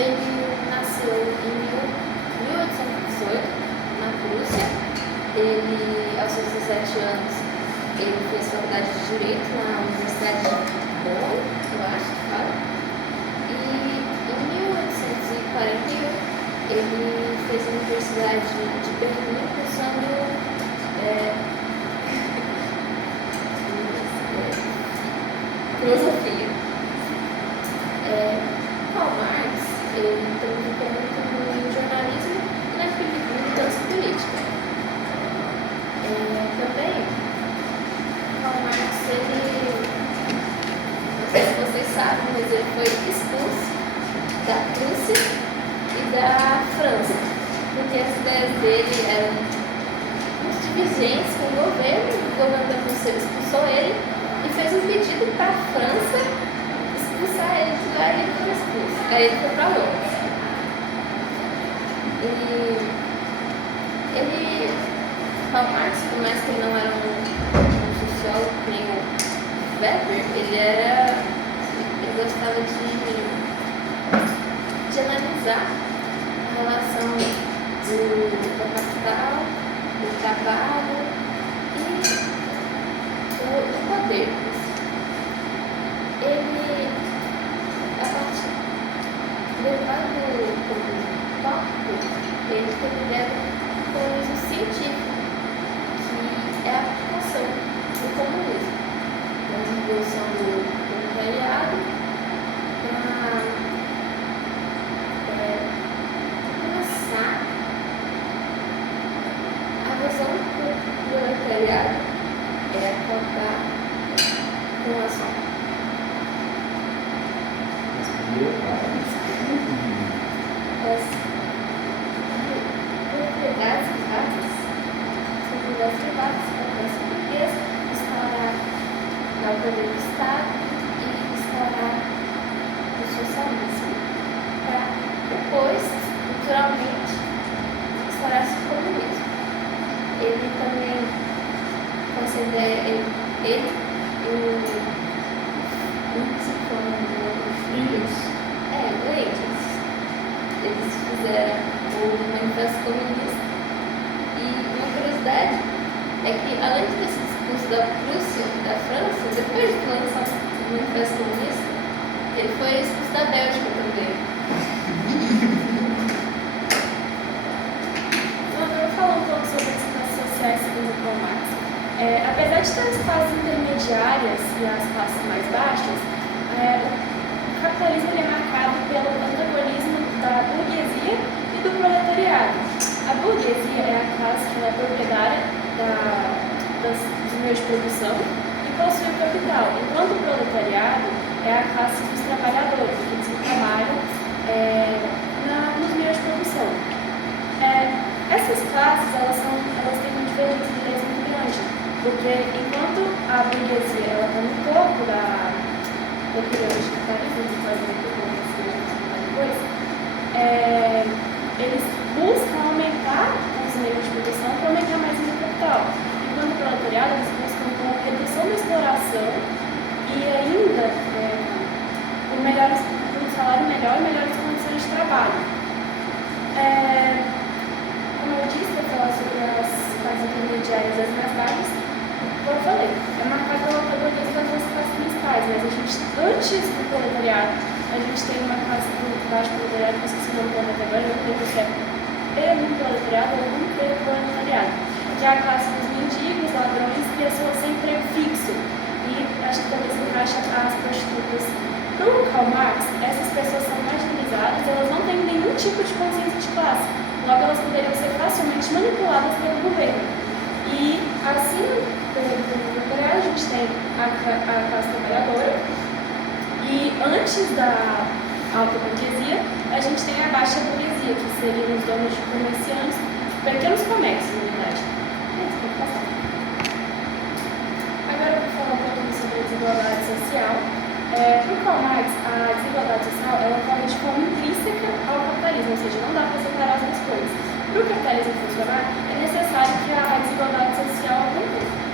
Ele nasceu em 1818, na Prússia. Ele, aos seus 17 anos, ele fez faculdade de Direito na Universidade de Bonn, eu acho que fala. E em 1841, ele fez a Universidade de Berlim, cursando filosofia. Karl Marx, ele também ficou muito no jornalismo e na militância política. Também, Karl Marx, ele, não sei se vocês sabem, mas ele foi expulso da Prússia e da França, porque as ideias dele eram muito divergentes com o governo da Prússia expulsou ele e fez um pedido para a França expulsar ele de lá e ele foi expulso. Aí ele foi para Londres. Karl Marx, por mais que ele não era um sociólogo nem o Weber, ele gostava de analisar a relação do capital, do trabalho e do poder. Ele, a partir do tópico, ele teve ideia do comunismo científico, que é a aplicação do comunismo, a revolução do proletariado, para começar a visão do proletariado é acabar com a sua as propriedades privadas, as portuguesas, instaurar o poder do Estado e instaurar o socialismo, para depois, naturalmente, instaurar-se o comunismo. Ele também, com essa ideia, ele e o eles fizeram o Manifesto Comunista. E uma curiosidade é que, além de ter sido expulso da Prússia e da França, depois de lançar o Manifesto Comunista, ele foi expulso da Bélgica também. Agora eu vou falar um pouco sobre as classes sociais segundo Karl Marx. Apesar de ter as classes intermediárias e as classes mais baixas, o capitalismo é marcado pelo antagonismo da burguesia e do proletariado. A burguesia é a classe que é proprietária dos meios de produção e possui o capital, enquanto o proletariado é a classe dos trabalhadores, aqueles que trabalham nos meios de produção. Essas classes elas têm uma diferença de ideias muito grande, porque enquanto a burguesia está no topo da pirâmide do capitalismo, que faz muito bom depois, eles buscam aumentar os meios de produção para aumentar mais o capital. Enquanto o proletariado, eles buscam uma redução da exploração e ainda um salário melhor e melhores condições de trabalho. Como eu disse, eu falar sobre as classes intermediárias e as mais baixas, como eu falei, é marcado pela antagonismo das duas classes principais, mas antes do proletariado, a gente tem uma classe baixo proletariado, que eu esqueci o nome do agora, eu não lembro se é proletariado ou proletariado, que é a classe dos mendigos, ladrões e pessoas sem emprego fixo. E acho que talvez encaixa as prostitutas. Para o Karl Marx, essas pessoas são marginalizadas, elas não têm nenhum tipo de consciência de classe, logo elas poderiam ser facilmente manipuladas pelo governo. E assim, pelo proletariado, a gente tem a classe trabalhadora, e antes da alta burguesia, a gente tem a baixa burguesia, que seriam os donos de comerciantes, pequenos comércios, na verdade. Agora eu vou falar um pouquinho sobre a desigualdade social. Para o Karl Marx, a desigualdade social ela ocorre de forma intrínseca ao capitalismo, ou seja, não dá para separar as duas coisas. Para o capitalismo funcionar, é necessário que a desigualdade social aconteça.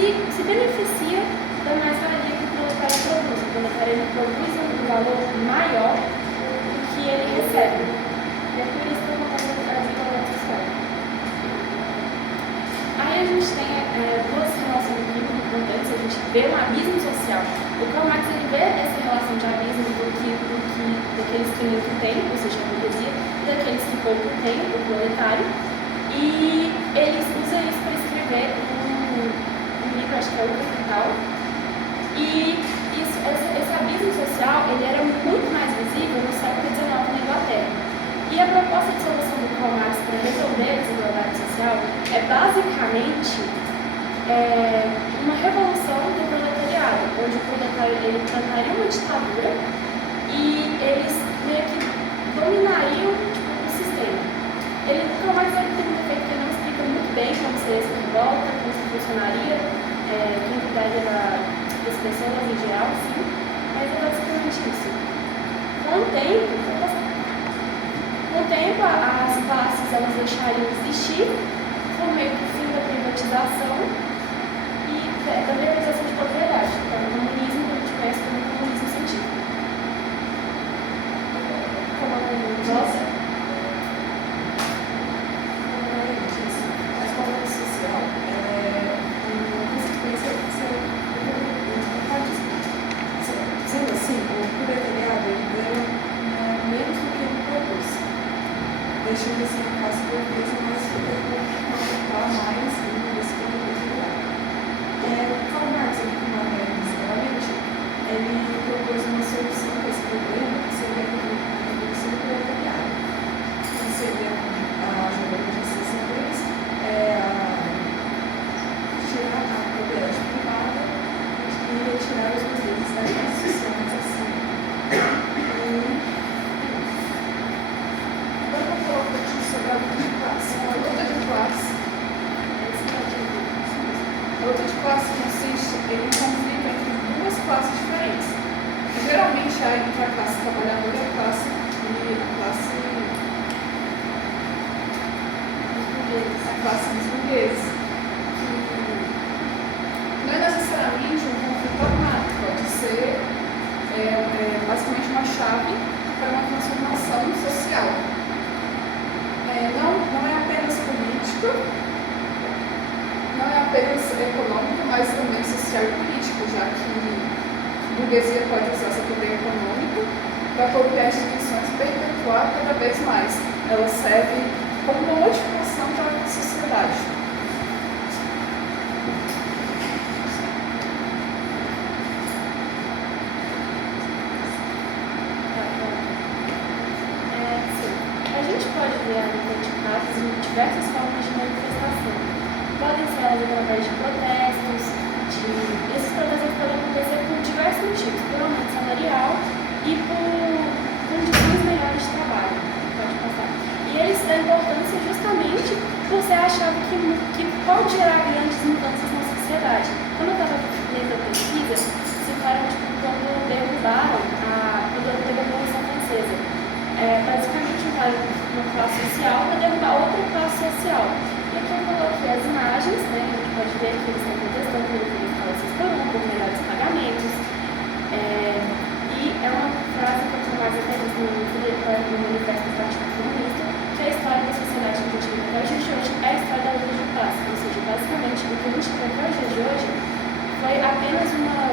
se beneficia da mais-valia que o proletário produz. O proletário ele produz um valor maior do que ele recebe. E é por isso que acontece a desigualdade social. Aí a gente tem duas relações muito importantes, a gente vê um abismo social. O Karl Marx ele vê essa relação de abismo daqueles que muito têm, ou seja, a burguesia, e daqueles que pouco têm, o proletário, e ele usa isso para escrever um livro, acho que é o Capital, e esse abismo social ele era muito mais visível no século XIX na Inglaterra. E a proposta de solução do Karl Marx para resolver a desigualdade social é basicamente uma revolução do proletariado, onde o proletário ele plantaria uma ditadura e eles meio que dominariam o sistema. O Karl Marx tem um defeito que ele não explica muito bem como seria essa revolta, como se funcionaria, quem cuidaria das pessoas em geral, sim, mas é basicamente isso. Com o tempo, as classes elas deixariam de existir por meio do fim da privatização e da legalização de propriedade. Então, o comunismo que a gente conhece como comunismo científico. Como a nossa. A desigualdade social é uma consequência sendo assim, o proletariado ele ganha menos do que ele produz, deixando assim a classe burguesa mais aumentar mais desse proletariado. Karl Marx, como inicialmente, ele propôs uma solução para esse problema, que seria a redução do proletariado, que seria a jogada de 62, tirar a propriedade privada e retirar os poderes da classe social mais acima. Agora eu vou falar um pouquinho sobre a luta de classe. A luta de classe, consiste em um conflito entre duas classes diferentes. Geralmente há entre a classe trabalhadora e a classe dos burgueses. Não é necessariamente um conflito armado, pode ser basicamente uma chave para uma transformação social. Não é apenas político, não é apenas econômico, mas também social e político, já que a burguesia pode usar seu poder econômico para copiar instituições e perpetuar cada vez mais. Ela serve como uma modificação da sociedade. A gente pode ver a luta de classes em diversas formas de manifestação. Podem ser elas através de protestos, esses protestos podem acontecer por diversos motivos, por aumento salarial e por condições melhores de trabalho. Pode passar. E eles têm importância justamente por ser a chave que pode gerar grandes mudanças na sociedade. Quando eu estava lendo a pesquisa, citaram quando derrubaram quando teve a Revolução Francesa. Basicamente uma classe social para derrubar outra classe social. E aqui eu coloquei as imagens, né? A gente pode ver que eles estão protestando pelo fim de por melhores pagamentos. E é uma frase que eu tenho mais até visto no Manifesto do Partido Comunista, que é a história da sociedade que a gente vive até os dias de hoje, é a história da luta de classe. Ou seja, basicamente, o que a gente vive até os dias de hoje foi apenas uma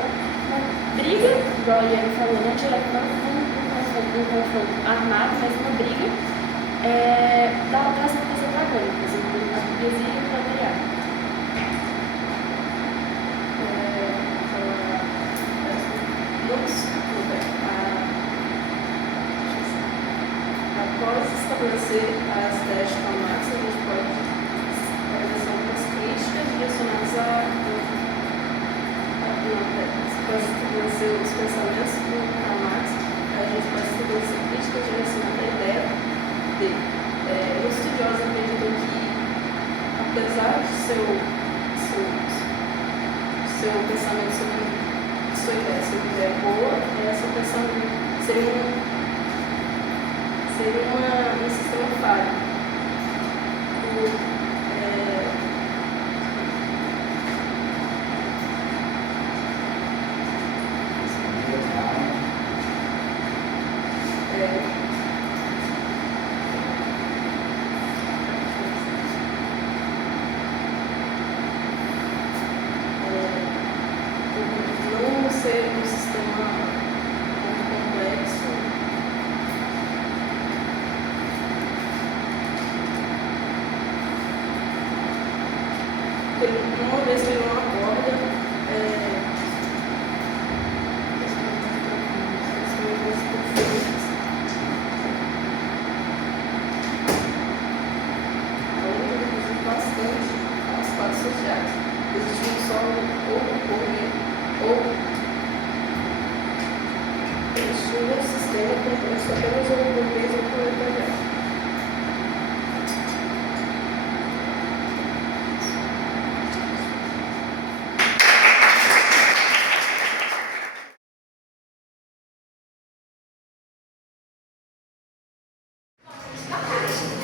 briga, igual a Liane falou, não um confronto armado, mas uma briga das lutas antagônicas, entre a burguesia e o proletariado. Após estabelecer as ideias de Karl Marx, a gente pode estabelecer algumas críticas direcionadas após estabelecer os pensamentos do Karl Marx, a gente pode estabelecer críticas direcionadas à ideia dele. Os estudiosos acreditam que, apesar de seu pensamento sobre sua ideia boa, essa pensamento seria um sistema falho. uma vez que ele não acorda, bastante as partes sociais. Existe um só ou concorrer ou o sistema complexo apenas uma burguesa ou proletariado.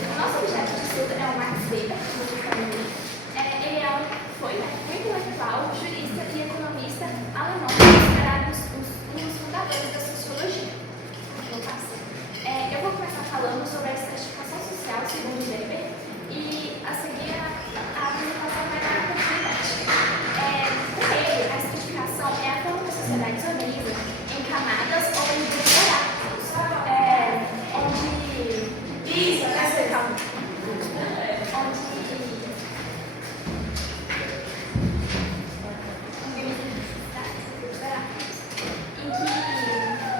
O nosso objeto de estudo é o Max Weber, ele foi um intelectual, jurista e economista alemão, considerados os fundadores da sociologia. Eu vou começar falando sobre a estratificação social segundo Weber e a seguir a apresentação vai dar a continuidade. Para ele, a estratificação é a forma que a sociedade se organiza em camadas ou em grupos hierárquicos, onde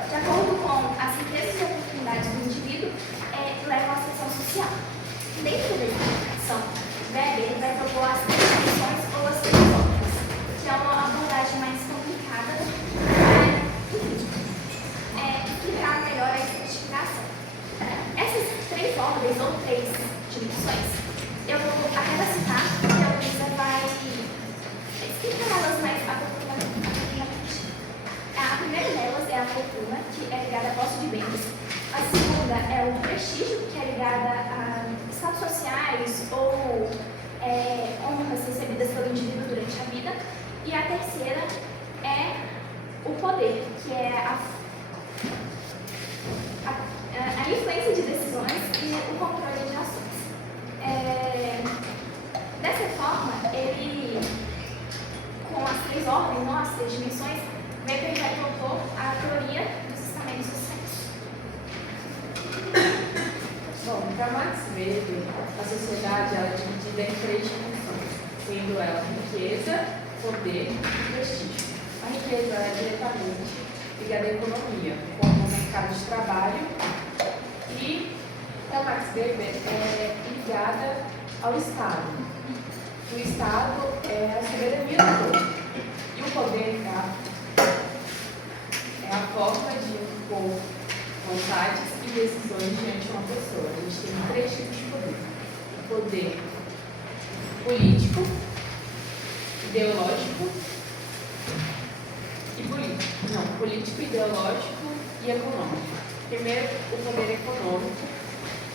de acordo com as riquezas e oportunidades do indivíduo, levam à ascensão social. Dentro da estratificação, Weber vai propor as três dimensões ou as três ordens, que é uma abordagem mais complicada para explicar melhor a estratificação. Essas três ordens ou três dimensões, eu vou até citar, que a Luísa vai explicar elas mais apropriadamente. A primeira delas é a fortuna, que é ligada à posse de bens. A segunda é o prestígio, que é ligada a status sociais ou honras recebidas pelo indivíduo durante a vida. E a terceira é o poder, que é a influência de decisões e o controle de ações. Dessa forma, ele, com as três ordens, ou as três dimensões, Weber vai propor a teoria dos estamentos sociais. Bom, para Max Weber, a sociedade ela é dividida em três dimensões, sendo ela riqueza, poder e prestígio. A riqueza é diretamente ligada à economia, como o mercado de trabalho, e para Max Weber é ligada ao Estado. O Estado é a soberania do povo, e o poder é a forma de impor vontades e decisões diante de uma pessoa. A gente tem três tipos de poder: o poder político, ideológico e político. Não, político, ideológico e econômico. Primeiro, o poder econômico,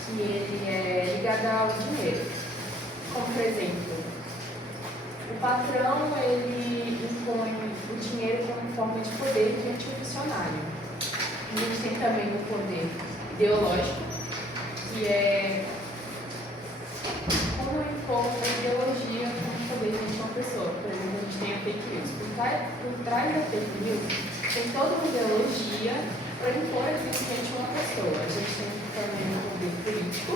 que ele é ligado ao dinheiro. Como, por exemplo, o patrão ele impõe o dinheiro como forma de poder diante do funcionário. A gente tem também o poder ideológico, que é como impor uma ideologia como poder diante de uma pessoa. Por exemplo, a gente tem a fake news. Por trás da fake news tem toda uma ideologia para impor aquilo diante de uma pessoa. A gente tem também o poder político,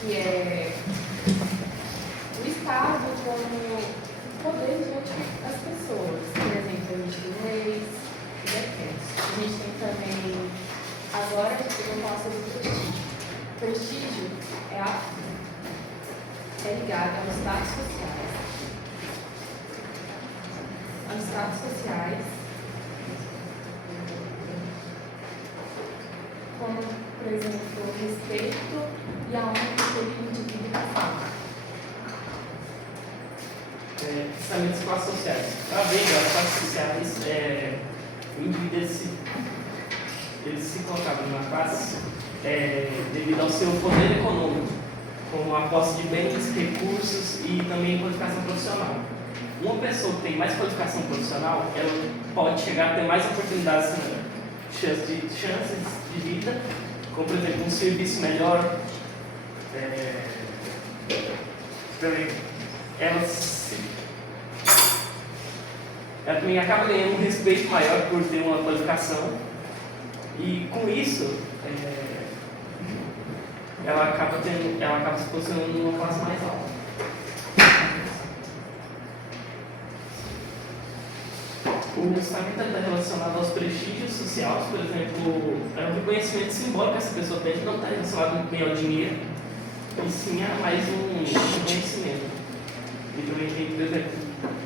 que é o Estado como poder diante das pessoas. Por exemplo, a gente tem leis e decretos. A gente tem também, agora a gente vai falar sobre o prestígio. O prestígio é ligado aos status sociais. Aos status sociais, como, por exemplo, o respeito e a honra que aquele indivíduo passava. Pensamentos classes sociais. Para ver as classes sociais, o indivíduo ele se colocava numa classe devido ao seu poder econômico, com a posse de bens, recursos e também qualificação profissional. Uma pessoa que tem mais qualificação profissional, ela pode chegar a ter mais oportunidades, chances de vida, como por exemplo um serviço melhor. Ela também acaba ganhando um respeito maior por ter uma qualificação, e com isso ela acaba se posicionando numa classe mais alta. está muito relacionado aos prestígios sociais, por exemplo, é o reconhecimento simbólico que essa pessoa tem, que não está relacionado muito bem ao dinheiro, e sim a mais um reconhecimento. E também tem, por exemplo,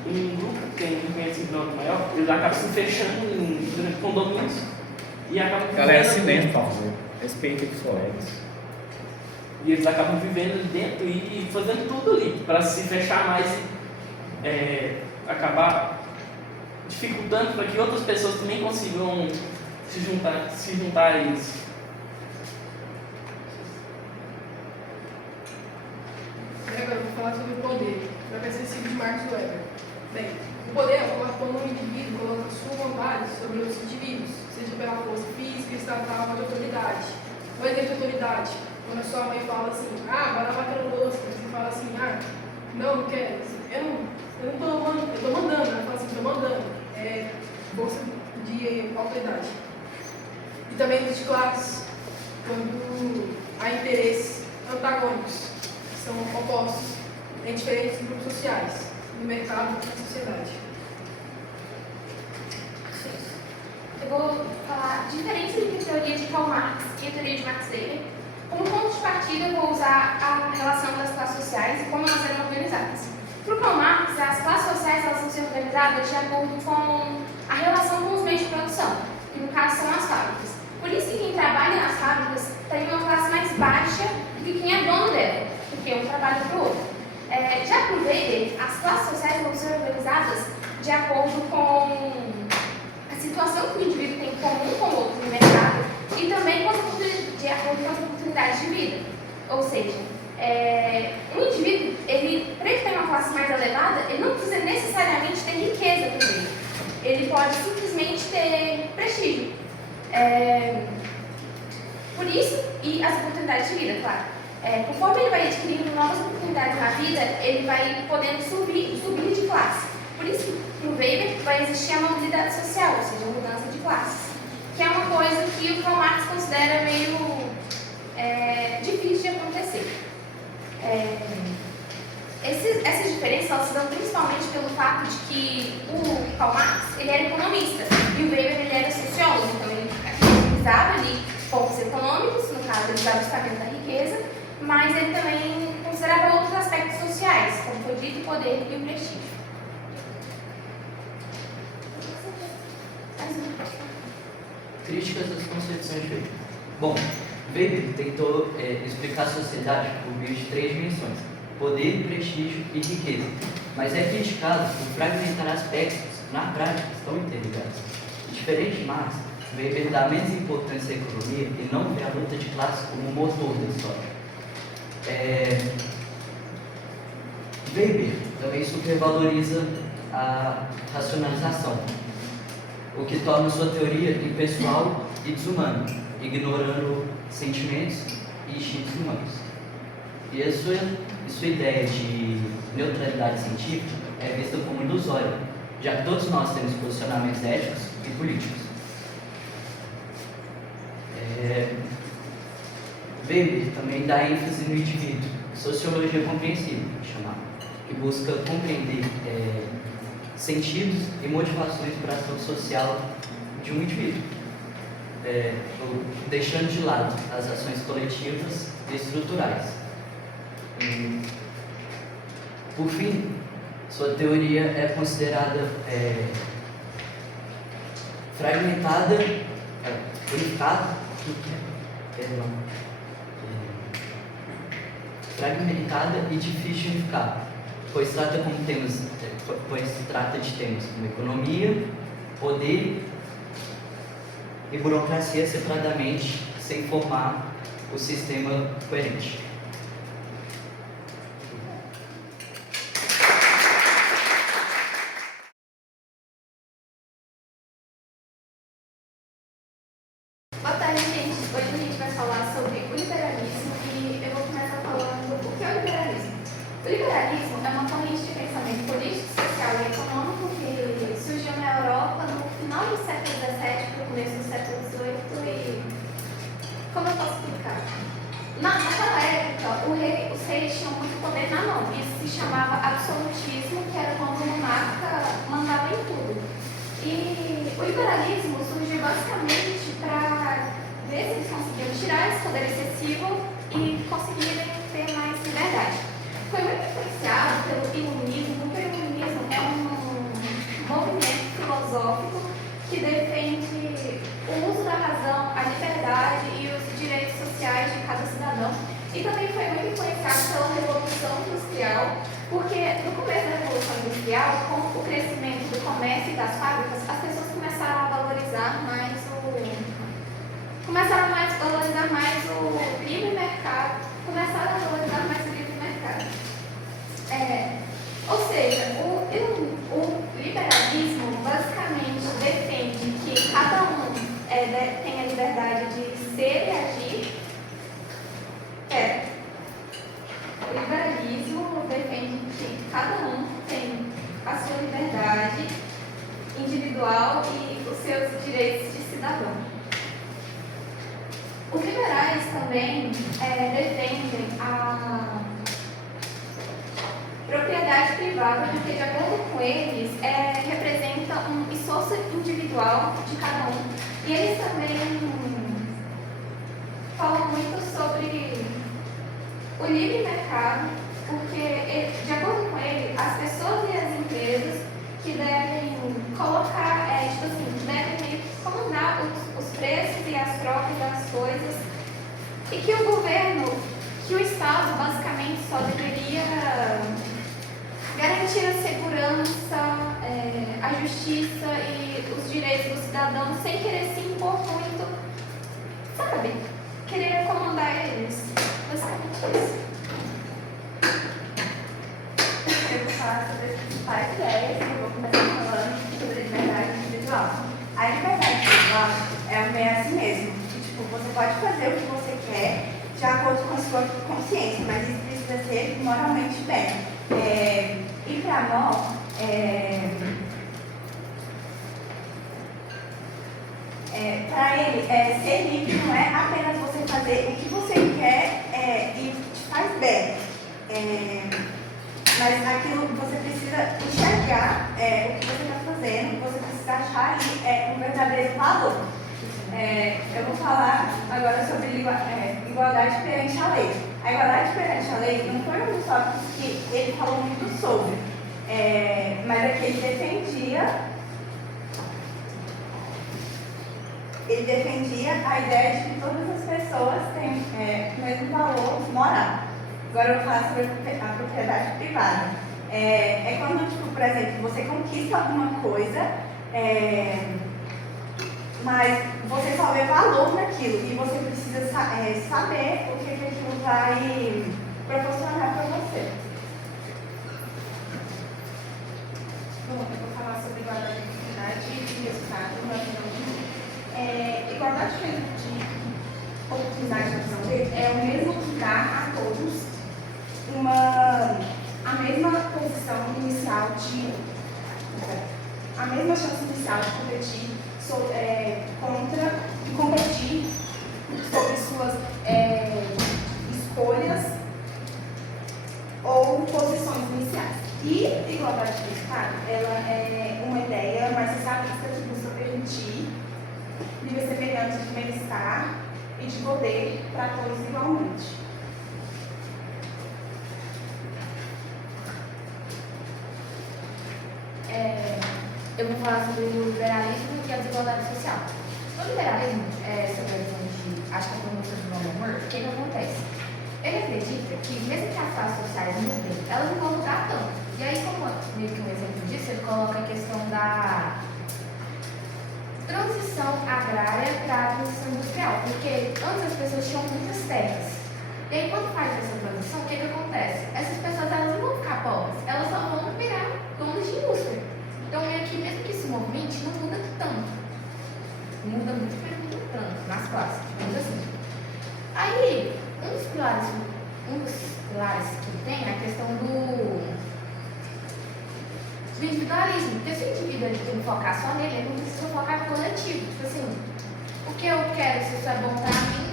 um grupo que tem um reconhecimento maior, eles acabam se fechando em condomínios e acabam Galera, vivendo- silêncio, por favor. Respeita os colegas. E eles acabam vivendo ali dentro e fazendo tudo ali para se fechar mais e acabar dificultando para que outras pessoas também consigam se juntar a eles. Agora eu vou falar sobre o poder, para ver se de Marx Weber. Bem, o poder é quando um indivíduo coloca sua vontade sobre outros indivíduos, seja pela força física, estatal ou de autoridade. Um exemplo de autoridade, quando a sua mãe fala assim, vai lavar aquela louça, você fala assim, não quero, eu não estou mandando, eu estou mandando, ela fala assim, estou mandando. É força de autoridade. E também de classes, quando há interesses antagônicos, que são opostos em diferentes grupos sociais, no mercado e na sociedade. Eu vou falar a diferença entre a teoria de Karl Marx e a teoria de Max Weber. Como ponto de partida, eu vou usar a relação das classes sociais e como elas eram organizadas. Para o Karl Marx, as classes sociais elas vão ser organizadas de acordo com a relação com os meios de produção, que no caso são as fábricas. Por isso que quem trabalha nas fábricas tem uma classe mais baixa do que quem é dono dela, porque um trabalha para o outro. Já para o Weber, as classes sociais vão ser organizadas de acordo com a situação que o indivíduo tem em comum com o outro no mercado e também de acordo com as oportunidades de vida. Ou seja, um indivíduo, para ele ter uma classe mais elevada, ele não precisa necessariamente ter riqueza também. Ele pode simplesmente ter prestígio. Por isso, e as oportunidades de vida, claro. Conforme ele vai adquirindo novas oportunidades na vida, ele vai podendo subir de classe. Por isso, no Weber, vai existir a mobilidade social, ou seja, a mudança de classe. Que é uma coisa que o Karl Marx considera meio difícil de acontecer. Essas diferenças elas se dão principalmente pelo fato de que o Karl Marx ele era economista e o Weber ele era sociólogo, então ele utilizava ali pontos econômicos, no caso ele usava o estamento da riqueza, mas ele também considerava outros aspectos sociais, como foi dito, o poder e o prestígio. Críticas das concepções de Weber. Bom, Weber tentou explicar a sociedade por meio de três dimensões: poder, prestígio e riqueza, mas é criticado por fragmentar aspectos que na prática estão interligados. Diferente de Marx, Weber dá menos importância à economia e não vê a luta de classe como o motor da história. Weber também supervaloriza a racionalização, o que torna sua teoria impessoal e desumana, ignorando sentimentos e instintos humanos. E a sua ideia de neutralidade científica é vista como ilusória, já que todos nós temos posicionamentos éticos e políticos. Weber também dá ênfase no indivíduo, sociologia compreensiva, que busca compreender sentidos e motivações para a ação social de um indivíduo, deixando de lado as ações coletivas e estruturais. Por fim, sua teoria é considerada fragmentada, unificada, fragmentada e difícil de unificar, pois trata de temas como economia, poder e burocracia separadamente, sem formar o sistema coerente. Boa tarde, gente. Hoje a gente vai falar sobre o liberalismo e eu vou começar falando o que é o liberalismo. O liberalismo é uma corrente de pensamento político, social e econômico que surgiu na Europa no final do século XVII para o começo do século XVIII e... como eu posso explicar? Naquela época, os reis tinham muito poder na mão. Isso se chamava absolutismo, que era quando o monarca mandava em tudo. E o liberalismo surgiu basicamente para ver se eles conseguiam tirar esse poder excessivo e conseguirem ter mais liberdade. Foi muito influenciado pelo iluminismo, porque o iluminismo é um movimento filosófico que defende o uso da razão, a liberdade e os direitos sociais de cada cidadão. E também foi muito influenciado pela Revolução Industrial, porque no começo da Revolução Industrial, com o crescimento do comércio e das fábricas, as pessoas começaram a valorizar mais o livre mercado, ou seja, o liberalismo basicamente defende que cada um tem a liberdade de ser e agir. O liberalismo defende que cada um tem a sua liberdade individual e os seus direitos de cidadão. Os liberais também defendem a propriedade privada, porque, de acordo com eles, representa um esforço individual de cada um. E eles também falam muito sobre o livre mercado, porque, de acordo com ele, as pessoas e as empresas que devem colocar, devem meio que comandar os preços e as trocas das coisas, e que o governo, que o Estado, basicamente, só deveria garantir a segurança, a justiça e os direitos dos cidadãos sem querer se impor muito, sabe? Querer comandar eles. Basicamente isso. Eu vou falar sobre as principais ideias e eu vou começar falando sobre a liberdade individual. A liberdade individual é o bem a si mesmo. Tipo, você pode fazer o que você quer de acordo com a sua consciência, mas isso precisa ser moralmente bem. E para nós, para ele, ser livre não é apenas você fazer o que você quer e te faz bem, mas aquilo que você precisa enxergar o que você está fazendo, você precisa achar ali um verdadeiro valor. Eu vou falar agora sobre igualdade perante a lei. A igualdade perante a lei não foi um dos tópicos que ele falou muito sobre, mas é que ele defendia a ideia de que todas as pessoas têm o mesmo valor moral. Agora eu vou falar sobre a propriedade privada. É quando, tipo, por exemplo, você conquista alguma coisa, mas você só vê valor naquilo e você precisa saber o que aquilo vai proporcionar para você. Bom, eu vou falar sobre igualdade de oportunidade e resultado. Igualdade de oportunidade na visão dele é o mesmo que dá a todos a mesma posição inicial a mesma chance inicial de competir competir sobre suas escolhas ou posições iniciais. E igualdade de resultado, ela é uma ideia mais socialista que busca permitir níveis semelhantes de bem-estar e de poder para todos igualmente. Eu vou falar sobre o liberalismo e a desigualdade social. O liberalismo, sobre a visão de, acho que a pronúncia do nome é amor, o que acontece? Ele acredita que, mesmo que as classes sociais mudem, elas não vão mudar tanto. E aí, como meio que um exemplo disso, ele coloca a questão da transição agrária para a transição industrial, porque antes as pessoas tinham muitas terras. E aí, quando faz essa transição, o que acontece? Essas pessoas elas não vão ficar pobres, elas só vão virar donas de indústria. Então, meio que, mesmo que se movimente, não muda tanto. Muda muito, mas não muda tanto nas classes, digamos assim. Aí, um dos pilares que tem é a questão do individualismo. Porque se o indivíduo ele tem que focar só nele, ele não precisa focar no coletivo. Tipo assim, o que eu quero, se isso é bom pra mim,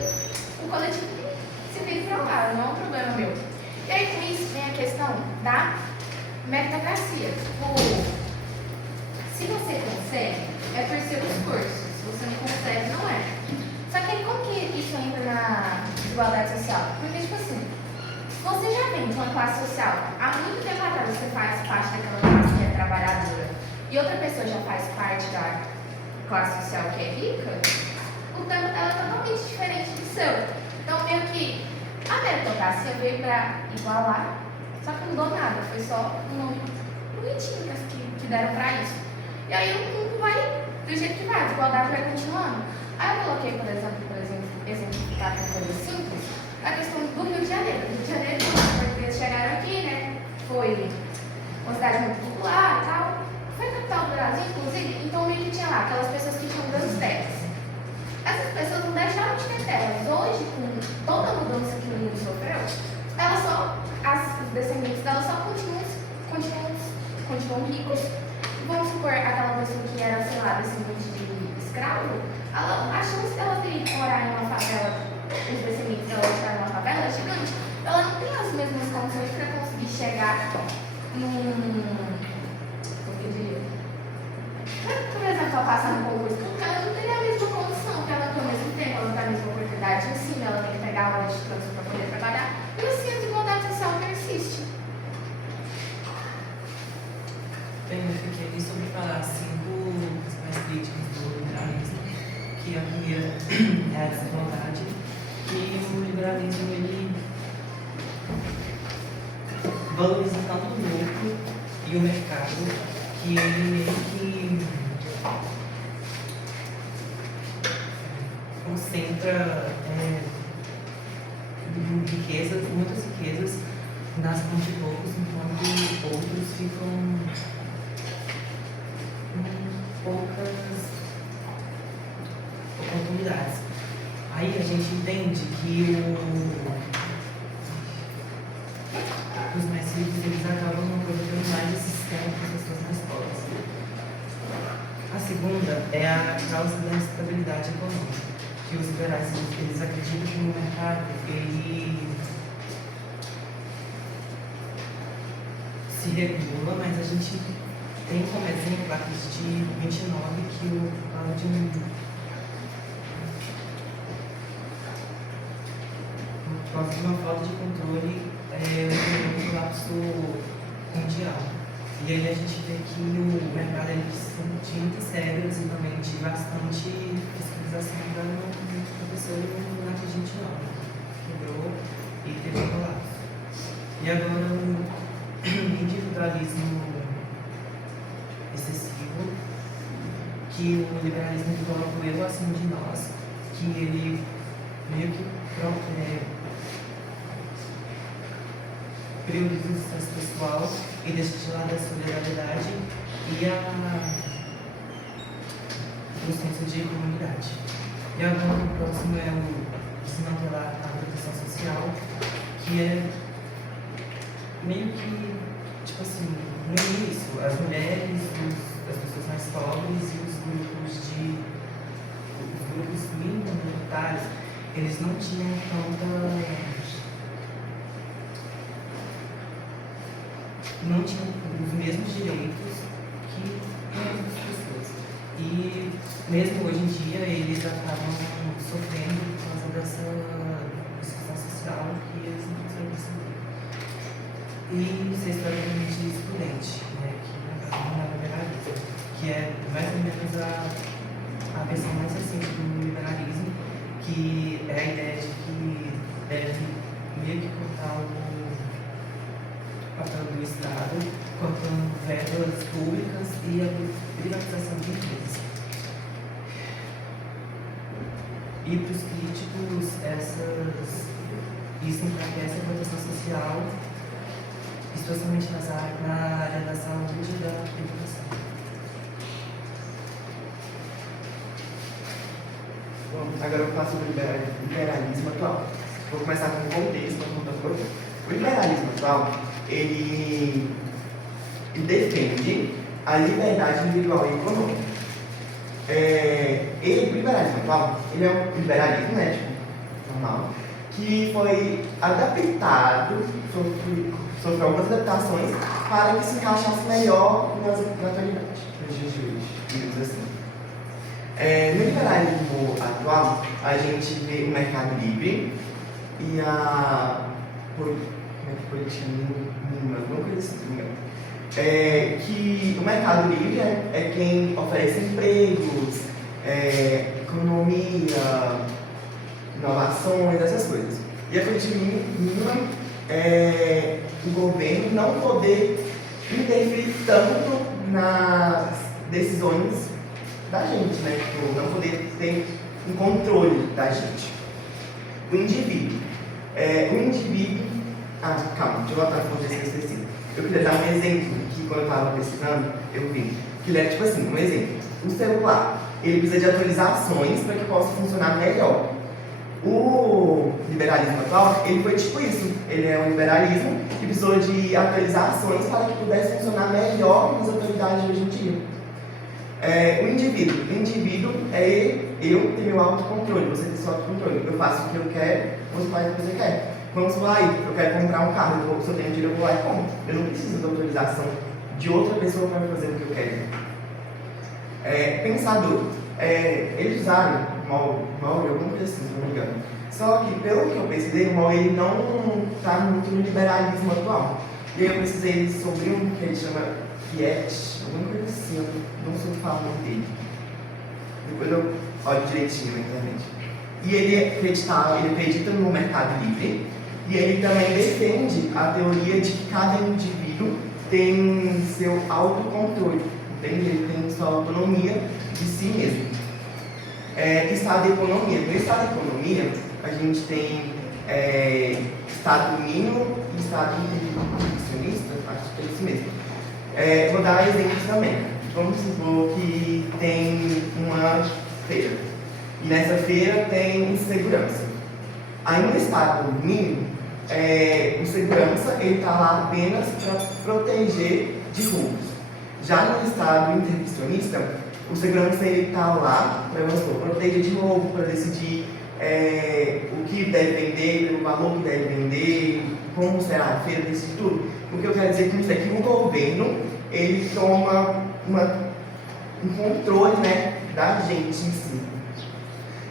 o coletivo se vira pra lá, não é um problema meu. E aí, com isso, vem a questão da meritocracia. Tipo, Se você consegue, é por seu esforço. Se você não consegue, não é. Só que aí, como que isso entra na desigualdade social? Porque, tipo assim, você já vem de uma classe social, há muito tempo atrás você faz parte daquela classe que é trabalhadora, e outra pessoa já faz parte da classe social que é rica, o tempo dela é totalmente diferente do seu. Então, meio que a meritocracia veio para igualar, só que não mudou nada, foi só um nome bonitinho que deram para isso. E aí o mundo vai do jeito que vai, a desigualdade vai continuando. Aí eu coloquei, por exemplo, exemplificar com coisa simples, a questão do Rio de Janeiro. O Rio de Janeiro, quando os portugueses chegaram aqui, né, foi uma cidade muito popular e tal, foi a capital do Brasil, inclusive, então meio que tinha lá aquelas pessoas que tinham grandes terras. Essas pessoas não deixaram de ter terras. Hoje, com toda a mudança que o mundo sofreu, os descendentes delas só continuam ricos. Vamos supor, aquela pessoa que era, sei lá, descendente de escravo, a chance dela ter ido morar em uma favela, os descendentes dela morar em uma favela é gigante. Ela não tem as mesmas condições para conseguir chegar por exemplo, ela passar no concurso público, ela não teria a mesma condição, porque ela tem ao mesmo tempo, ela não tem a mesma oportunidade de ensino, ela tem que pegar aula de trânsito para poder trabalhar, e assim a desigualdade social persiste. Bem, eu fiquei ali sobre falar 5 principais críticas do liberalismo, que a primeira é a desigualdade, que o liberalismo ele valoriza tanto o lucro e o mercado, que ele meio que concentra muitas riquezas nas mãos de poucos, enquanto outros ficam com poucas oportunidades. Aí a gente entende que os mais ricos eles acabam aproveitando mais esse sistema que as pessoas mais pobres. A segunda é a causa da instabilidade econômica, que os liberais eles acreditam que o mercado ele se regula, mas a gente tem como exemplo a crise de 29 que o fala por causa de uma falta de controle do colapso mundial. E aí a gente vê que o mercado ele tinha muitas regras e também de bastante fiscalização para a pessoa não atingir não. Quebrou e teve um colapso. E agora o individualismo excessivo, que o liberalismo coloca o eu acima de nós, que ele meio que prioriza o sucesso pessoal e deixa de lado a solidariedade e o senso de comunidade. E agora o próximo é o desmantelar a proteção social, que é meio que, tipo assim, no início, as mulheres, as pessoas mais pobres e os grupos minoritários, eles não tinham não tinham os mesmos direitos que outras pessoas. E mesmo hoje em dia eles acabam sofrendo por causa dessa discussão social que eles não conseguem receber. E ser historicamente excludente, né, que não é liberalismo, que é mais ou menos a versão mais recente do liberalismo, que é a ideia de que deve meio que cortar o papel do Estado, cortando verbas públicas e a privatização de empresas. E para os críticos, isso enfraquece a proteção social, especialmente na área da saúde e da educação. Bom, agora eu vou falar sobre o liberalismo atual. Vou começar com o contexto, o liberalismo atual, ele defende a liberdade individual e econômica. O liberalismo atual, ele é um liberalismo, né, tipo, normal, que foi adaptado, sofreu algumas adaptações para que se encaixasse melhor na atualidade. nos dias de hoje, digamos assim. No liberalismo atual, a gente vê o mercado livre e a política mínima, alguma coisa assim, não me engano. Que o mercado livre é quem oferece empregos, economia, inovações, essas coisas. E a política mínima é o governo não poder interferir tanto nas decisões da gente, né? Tipo, não poder ter um controle da gente. O indivíduo. Calma, deixa eu voltar para o contexto específico. Eu queria dar um exemplo que quando eu estava pesquisando, eu vi que ele é tipo assim, um exemplo. O celular, ele precisa de atualizações para que possa funcionar melhor. O liberalismo atual, ele foi tipo isso. Ele é um liberalismo que precisou de atualizações para que pudesse funcionar melhor nas atualidades de hoje em dia. O indivíduo é eu ter meu autocontrole, você ter seu autocontrole. Eu faço o que eu quero, você faz o que você quer. Vamos lá, eu quero comprar um carro, se eu tenho dinheiro eu vou lá e compro. Eu não preciso da autorização de outra pessoa para fazer o que eu quero. Pensador. Eles usaram Mauro, alguma coisa assim, se não me engano. Só que, pelo que eu pesquisei, o Mauro ele não está muito no liberalismo atual. E aí eu pesquisei sobre um que ele chama Piet, alguma coisa assim, eu não sei falar o nome dele. Depois eu olho direitinho na internet. E ele acredita no mercado livre, e ele também defende a teoria de que cada indivíduo tem seu autocontrole, entende? Ele tem sua autonomia de si mesmo. Estado de economia. No estado de economia, a gente tem estado mínimo e estado intervencionista, acho que é isso mesmo. Vou dar exemplos também. Vamos supor que tem uma feira, e nessa feira tem segurança. Aí no estado mínimo, o segurança está lá apenas para proteger de roubos. Já no estado intervencionista, o segurança está lá para proteger de roubo, para decidir o que deve vender, pelo valor que deve vender, como será a feira, decidir tudo. O que eu quero dizer com isso é que o governo ele toma um controle, né, da gente em si.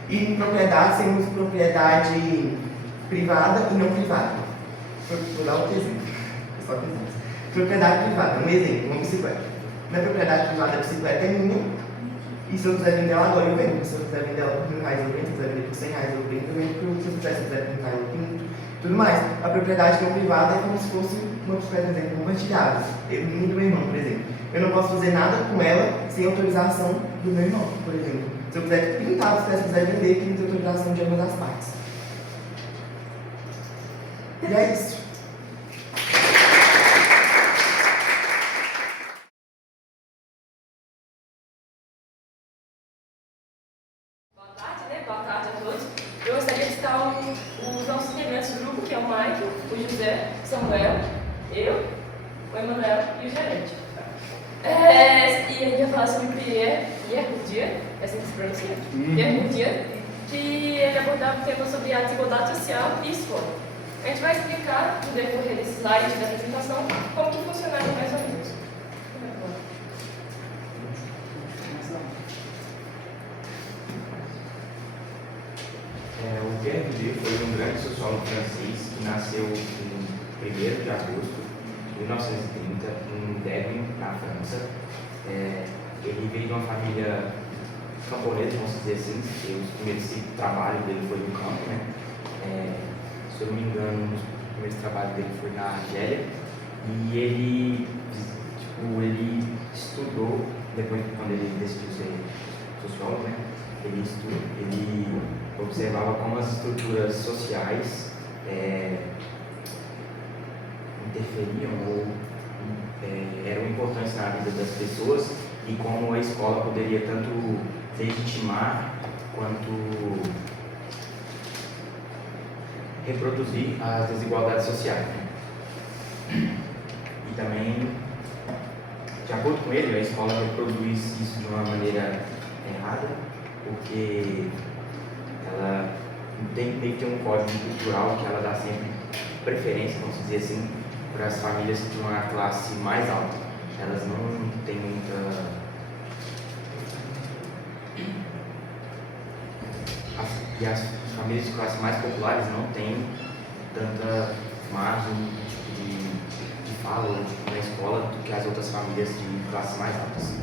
E em propriedade, temos propriedade privada e não privada. Vou dar outro exemplo. Propriedade privada, um exemplo, uma bicicleta. Na propriedade privada, a bicicleta é minha, e se eu quiser vender ela agora, eu vendo. Se eu quiser vender ela por R$1.000, eu vendo. Se eu quiser vender por R$100, eu vendo. Se eu quiser por R$1.000, eu pinto. Tudo mais. A propriedade não privada é como se fosse uma bicicleta, por exemplo, compartilhada. Eu e do meu irmão, por exemplo. Eu não posso fazer nada com ela sem autorização do meu irmão, por exemplo. Se eu quiser pintar, se eu quiser vender, tem que ter autorização de ambas as partes. E é isso. Boa tarde a todos. Eu gostaria de citar os nossos integrantes do grupo, que é o Michael, o José, o Samuel, eu, o Emanuel e o gerente. E a gente vai falar sobre Pierre Bourdieu, é assim que se pronuncia? Pierre Bourdieu, que ele abordava o tema sobre a desigualdade social e escola. A gente vai explicar, no decorrer desse slide da apresentação, como que funcionava mais ou menos. O Pierre Bourdieu foi um grande sociólogo francês que nasceu em 1º de agosto de 1930 em Devon, na França. Ele veio de uma família camponesa, vamos dizer assim, que os primeiros trabalhos dele foi no campo, né? Se eu não me engano, os primeiros trabalhos dele foi na Argélia. E ele estudou, depois quando ele decidiu ser sociólogo, né? Ele observava como as estruturas sociais interferiam ou eram importantes na vida das pessoas e como a escola poderia tanto legitimar quanto reproduzir as desigualdades sociais. E também, de acordo com ele, a escola reproduz isso de uma maneira errada, porque ela tem que ter um código cultural que ela dá sempre preferência, vamos dizer assim, para as famílias de uma classe mais alta. Elas não têm muita E as famílias de classes mais populares não têm tanta margem de fala na escola do que as outras famílias de classes mais altas.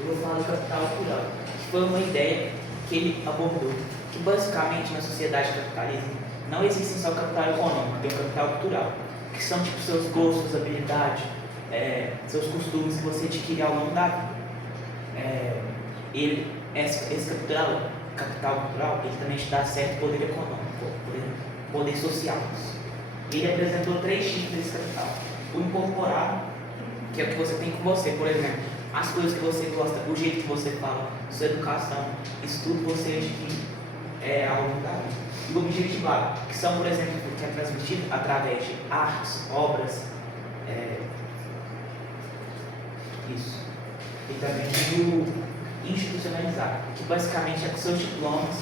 Eu vou falar do capital cultural. Foi uma ideia que ele abordou, que basicamente na sociedade capitalista não existe só o capital econômico, tem o capital cultural, que são tipo seus gostos, habilidades, seus costumes que você adquire ao longo da vida. Esse capital cultural, ele também te dá certo poder econômico, poder social. Ele apresentou 3 tipos desse capital. O incorporado, que é o que você tem com você, por exemplo, as coisas que você gosta, o jeito que você fala, sua educação, isso tudo você adquire ao longo da vida. E o objetivo, que são, por exemplo, que é transmitido através de artes, obras, isso. E também do institucionalizar, que basicamente é com seus diplomas,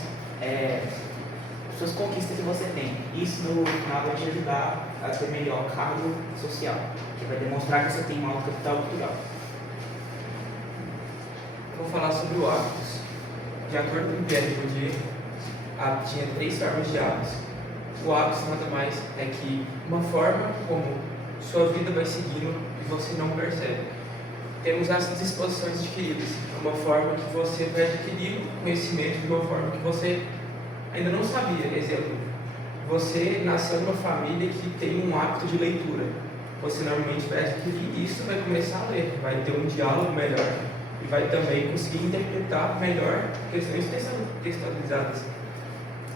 suas conquistas que você tem. Isso no final vai te ajudar a ter melhor cargo social, que vai demonstrar que você tem um alto capital cultural. Vou falar sobre o hábitos. De acordo com o Pierre Bourdieu, tinha 3 formas de hábitos. O hábito nada mais é que uma forma como sua vida vai seguindo e você não percebe. Temos as disposições adquiridas, uma forma que você vai adquirir conhecimento de uma forma que você ainda não sabia. Exemplo, você nasceu numa família que tem um hábito de leitura. Você normalmente vai adquirir isso, vai começar a ler, vai ter um diálogo melhor e vai também conseguir interpretar melhor questões textualizadas.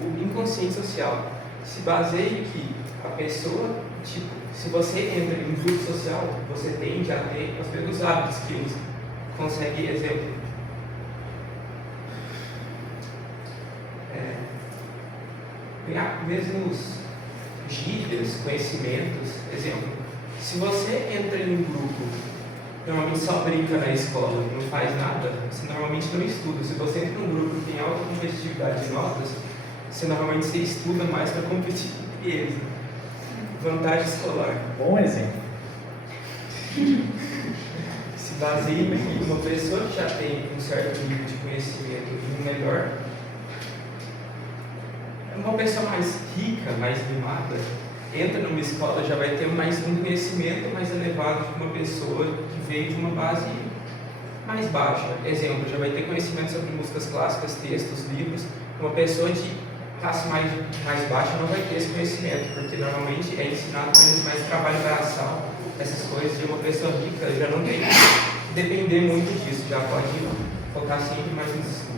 O inconsciente social se baseia em que a pessoa, se você entra em um grupo social, você tende a ter os mesmos hábitos que eles conseguem, exemplo. Mesmos gírias, conhecimentos, exemplo. Se você entra em um grupo, normalmente só brinca na escola, não faz nada, você normalmente não estuda. Se você entra em um grupo que tem alta competitividade de notas, você normalmente estuda mais para competir com eles. Vantagem escolar. Bom exemplo. Se baseia em que uma pessoa que já tem um certo nível de conhecimento e um melhor, uma pessoa mais rica, mais mimada, entra numa escola, já vai ter um conhecimento mais elevado que uma pessoa que veio de uma base mais baixa. Exemplo, já vai ter conhecimento sobre músicas clássicas, textos, livros. Uma pessoa de classe mais baixa não vai ter esse conhecimento, porque normalmente é ensinado mais trabalho braçal, essas coisas, e uma pessoa rica já não tem que depender muito disso, já pode focar sempre mais nos estudos.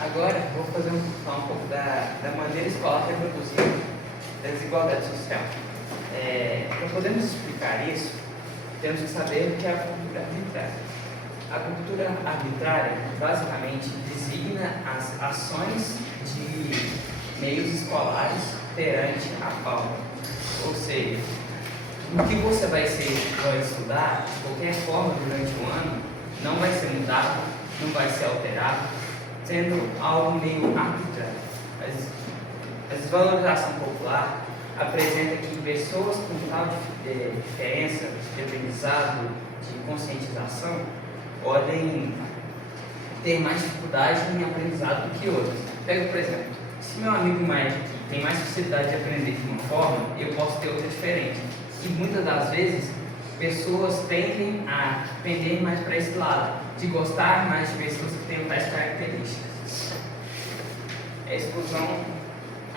Agora, vou falar um pouco da maneira escolar que é produzida da desigualdade social. Para podermos explicar isso, temos que saber o que é a cultura arbitrária. A cultura arbitrária, basicamente, designa as ações de meios escolares perante a pauta. Ou seja, o que você vai estudar, de qualquer forma, durante o ano, não vai ser mudado, não vai ser alterado, sendo algo meio arbitrário. A desvalorização popular apresenta que pessoas com tal diferença de aprendizado, de conscientização, podem ter mais dificuldade em aprendizado do que outros. Pega, por exemplo, se meu amigo mais aqui tem mais facilidade de aprender de uma forma, eu posso ter outra diferente. E muitas das vezes, pessoas tendem a pender mais para esse lado, de gostar mais de pessoas que têm tais características. A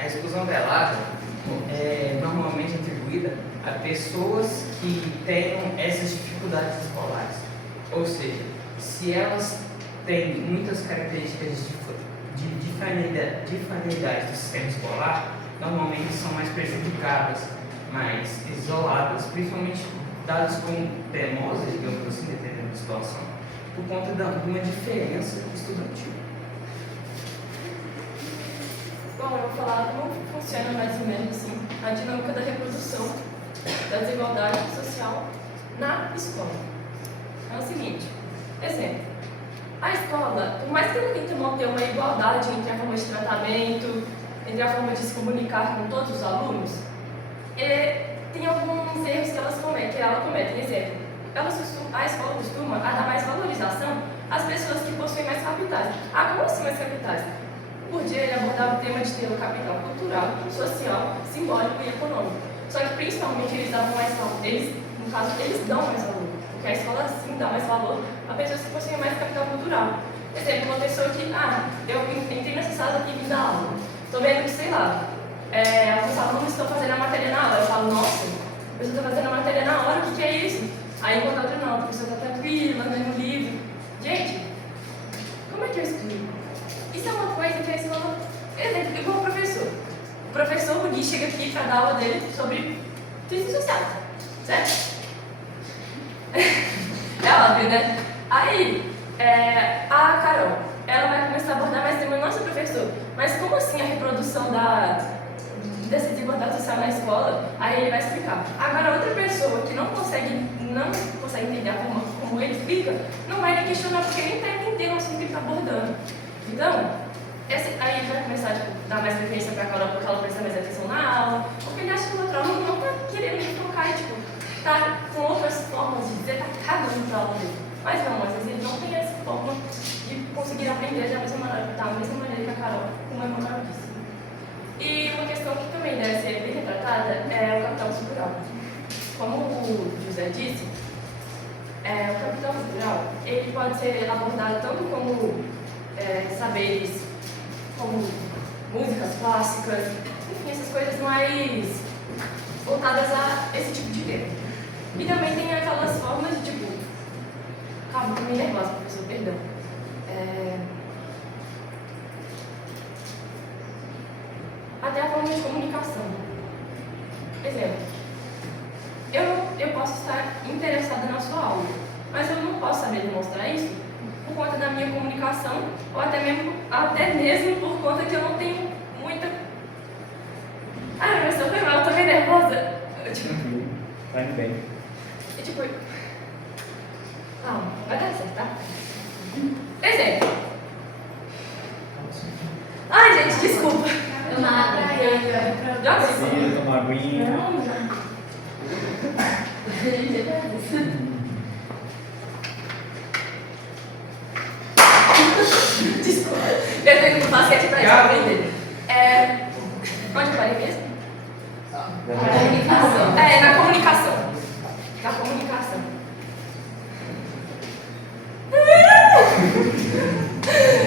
exclusão velada é normalmente atribuída a pessoas que tenham essas dificuldades escolares. Ou seja, se elas têm muitas características de difanidade do sistema escolar, normalmente são mais prejudicadas, mais isoladas, principalmente dadas como teimosas, digamos assim, dependendo da situação, por conta de uma diferença estudantil. Bom, eu vou falar como funciona mais ou menos assim a dinâmica da reprodução da desigualdade social na escola. É o seguinte, exemplo, a escola, por mais que ela tente manter uma igualdade entre a forma de tratamento, entre a forma de se comunicar com todos os alunos, tem alguns erros que ela comete. Exemplo, a escola costuma dar mais valorização às pessoas que possuem mais capitais. Ah, como assim mais capitais? Por dia ele abordava o tema de ter o capital cultural, social, simbólico e econômico. Só que principalmente eles davam mais valor, no caso, eles dão mais valor, porque a escola sim dá mais valor a pessoas que possuem mais capital cultural. Por exemplo, uma pessoa que, eu entrei nessa sala aqui e vim dar aula, estou vendo que, sei lá, alguns alunos estão fazendo a matéria na hora, eu falo, nossa, a pessoa está fazendo a matéria na hora, o que é isso? Aí enquanto outro não, a pessoa está tranquila, lendo um livro. Gente, como é que eu explico? Isso é uma coisa que a escola... Exemplo, igual o professor. O professor Gui chega aqui para dar aula dele sobre ciências sociais, certo? É óbvio, né? Aí, a Carol, ela vai começar a abordar mais tema, nossa, professor, mas como assim a reprodução dessa desigualdade social na escola? Aí ele vai explicar. Agora, outra pessoa que não consegue entender a forma como ele explica, não vai nem questionar porque ele não está entendendo o assunto que ele está abordando. Então, aí ele vai começar a dar mais preferência para a Carol porque ela presta mais atenção na aula, porque ele acha que o outro aluno não está querendo ele colocar e, tá com outras formas de dizer, tá cagando para a aula dele. Mas não, às vezes ele não tem essa forma de conseguir aprender da mesma maneira que a Carol, como a Emanuel disse. E uma questão que também deve ser bem retratada é o capital cultural. Como o José disse, o capital cultural ele pode ser abordado tanto como saberes, como músicas clássicas, enfim, essas coisas mais voltadas a esse tipo de tema. E também tem aquelas formas de tipo... Calma, tô meio nervosa, professor, perdão. Até a forma de comunicação. Exemplo, eu posso estar interessada na sua aula, mas eu não posso saber demonstrar isso por conta da minha comunicação, ou até mesmo por conta que eu não tenho muita... Professor, foi mal, eu tô meio nervosa. Vai bem. E tipo... Calma, vai dar certo, tá? Exemplo. Ai, gente, desculpa. Já Sim, tomar aguinha. Desculpa. Eu tenho um basquete pra isso, aprender. Onde eu parei mesmo? Na comunicação. Na comunicação. Na comunicação.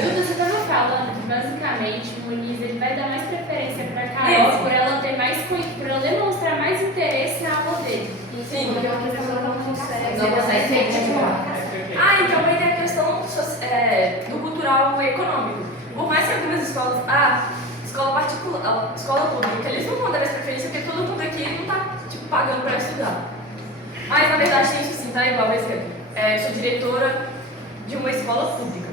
Duda, você estava falando que basicamente o Muniz ele vai dar mais preferência para Carol por ela ter mais por ela demonstrar mais interesse na aula dele. Sim, porque uma pessoa não consegue. Não consegue ser Então vai ter a questão do cultural e econômico. Por mais que algumas escolas, escola particular, escola pública, eles não vão dar essa preferência porque todo mundo aqui não está pagando para estudar. Mas na verdade tem isso sim, tá? Igual, por exemplo, sou diretora de uma escola pública.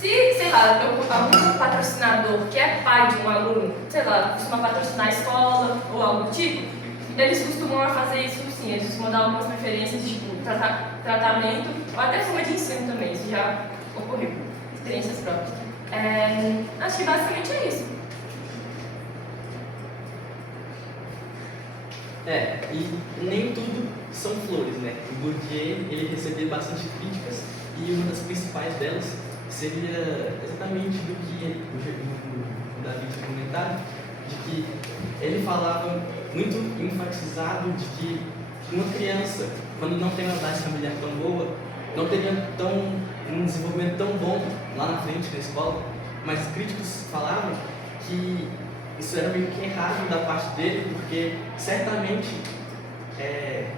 Se, sei lá, algum patrocinador que é pai de um aluno, sei lá, costuma patrocinar a escola ou algo do tipo, eles costumam fazer isso sim, eles costumam dar algumas preferências de tipo, tratamento ou até forma de ensino também, isso já ocorreu, experiências próprias. Acho que basicamente é isso. E nem tudo são flores, né? O Bourdieu, ele recebeu bastante críticas e uma das principais delas seria exatamente do que o Davi tinha comentado, de que ele falava muito enfatizado de que uma criança, quando não tem uma base familiar tão boa, não teria um desenvolvimento tão bom lá na frente na escola, mas os críticos falavam que isso era meio que errado da parte dele, porque certamente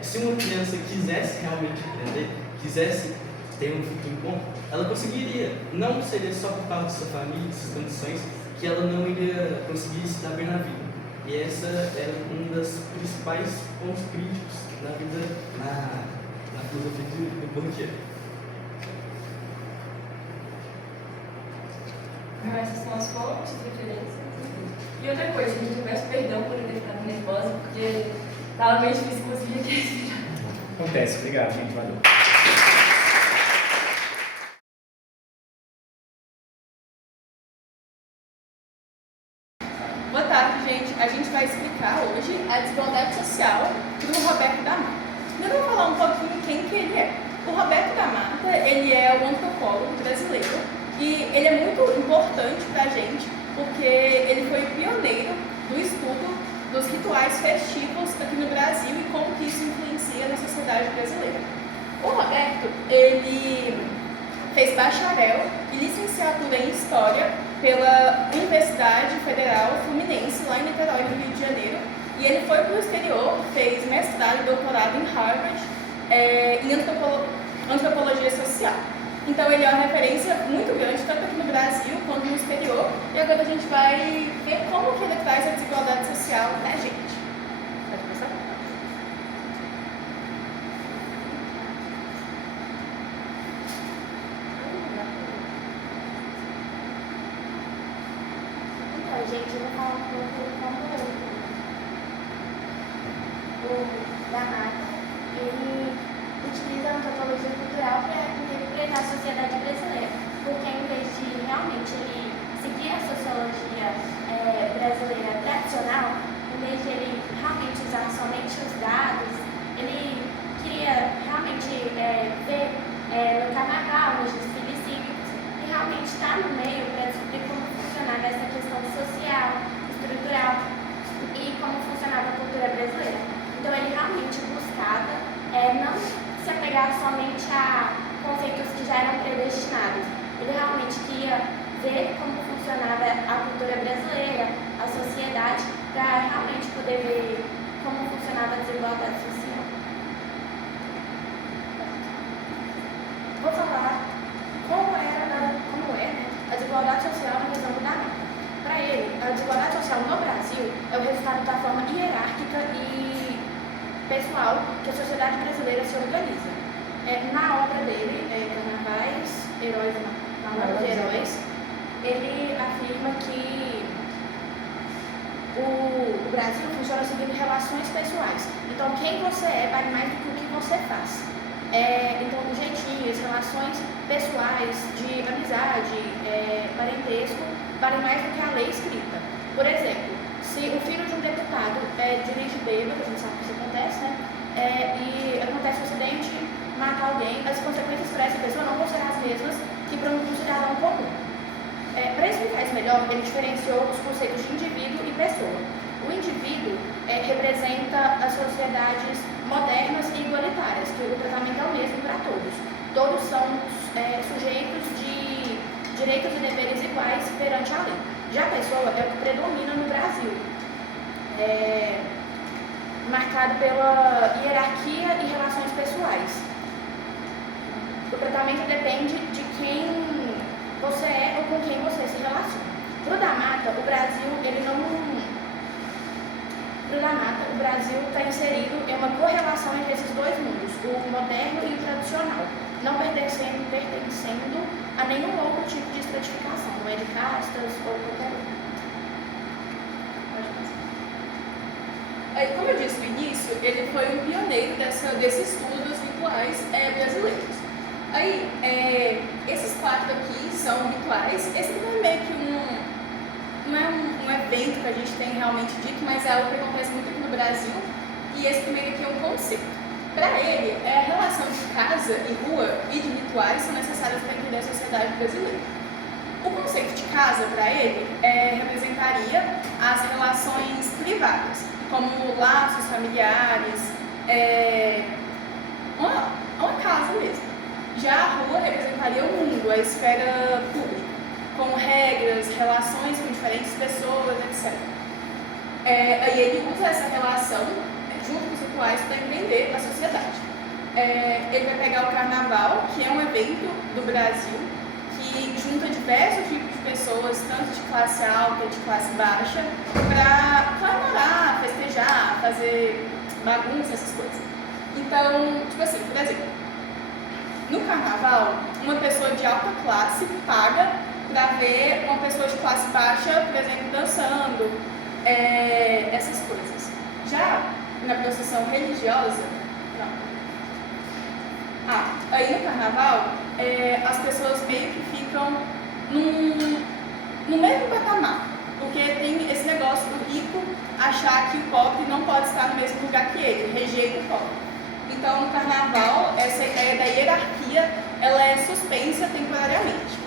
se uma criança quisesse realmente aprender, quisesse ter um futuro bom, ela conseguiria. Não seria só por causa de sua família, de suas condições, que ela não iria conseguir se dar bem na vida. E essa era um dos principais pontos críticos da vida na filosofia do Bourdieu. Essas são as fontes, referências. E outra coisa, gente, eu peço perdão por eu ter ficado nervosa, porque estava bem difícil conseguir respirar. Acontece, obrigado, gente, valeu. Boa tarde, gente. A gente vai explicar hoje a desigualdade social do Roberto D'Amato. Então eu vou falar um pouquinho quem que ele é. O Roberto da Mata, ele é um antropólogo brasileiro e ele é muito importante para a gente porque ele foi o pioneiro do estudo dos rituais festivos aqui no Brasil e como que isso influencia na sociedade brasileira. O Roberto, ele fez bacharel e licenciatura em História pela Universidade Federal Fluminense, lá em Niterói, no Rio de Janeiro, e ele foi para o exterior, fez mestrado e doutorado em Harvard em antropologia social. Então ele é uma referência muito grande, tanto aqui no Brasil quanto no exterior, e agora a gente vai ver como que ele traz a desigualdade social da gente. Pode começar? Então, gente, eu vou falar um pouco como o da Mata, ele utiliza a antropologia cultural para interpretar a sociedade brasileira, porque em vez de realmente ele seguir a sociologia brasileira tradicional, em vez de ele realmente usar somente os dados, ele queria realmente ver no carnaval, nos desfiles cívicos, e realmente estar no meio para descobrir como funcionava essa questão social, estrutural e como funcionava a cultura brasileira. Então ele realmente buscava não se apegar somente a conceitos que já eram predestinados. Ele realmente queria ver como funcionava a cultura brasileira, a sociedade, para realmente poder ver como funcionava a desigualdade social. Vou falar como é a desigualdade social na visão do Mata. Para ele, a desigualdade social no Brasil é o resultado da forma hierárquica e pessoal que a sociedade brasileira se organiza. Na obra dele, Carnavais, Heróis, Carnaval de Heróis, ele afirma que o Brasil funciona seguindo relações pessoais. Então, quem você é vale mais do que o que você faz. Então, jeitinhos, relações pessoais, de amizade, parentesco, valem mais do que a lei escrita. Por exemplo, se o filho de um deputado dirige bêbado, a gente sabe que isso acontece, né? E acontece um acidente, mata alguém, as consequências para essa pessoa não vão ser as mesmas que para um cidadão comum. Para explicar isso melhor, ele diferenciou os conceitos de indivíduo e pessoa. O indivíduo representa as sociedades modernas e igualitárias, que o tratamento é o mesmo para todos. Todos são sujeitos de direitos e deveres iguais perante a lei. Já a pessoa é o que predomina no Brasil, marcado pela hierarquia e relações pessoais. O tratamento depende de quem você é ou com quem você se relaciona. Pro da Mata, o Brasil está inserido em uma correlação entre esses dois mundos, o moderno e o tradicional, não pertencendo a nenhum outro tipo de estratificação, não é de castas ou qualquer outro. Como eu disse no início, ele foi um pioneiro desse estudo dos rituais brasileiros. Esses 4 aqui são rituais. Esse não é meio que não é um evento que a gente tem realmente dito, mas é algo que acontece muito aqui no Brasil. E esse primeiro aqui é um conceito. Para ele, a relação de casa e rua e de rituais são necessárias para entender a sociedade brasileira. O conceito de casa, para ele, representaria as relações privadas, como laços familiares, uma casa mesmo. Já a rua representaria o mundo, a esfera pública, com regras, relações com diferentes pessoas, etc. Aí ele usa essa relação junto com os rituais para entender a sociedade. Ele vai pegar o carnaval, que é um evento do Brasil, que junta diversos tipos de pessoas, tanto de classe alta e de classe baixa, para comemorar, festejar, fazer bagunça, essas coisas. Então, tipo assim, por exemplo, no carnaval, uma pessoa de alta classe paga para ver uma pessoa de classe baixa, por exemplo, dançando, essas coisas. Já na procissão religiosa, não. Aí no carnaval, as pessoas meio que ficam no mesmo patamar, porque tem esse negócio do rico achar que o pobre não pode estar no mesmo lugar que ele, rejeita o pobre. Então, no carnaval, essa ideia da hierarquia, ela é suspensa temporariamente.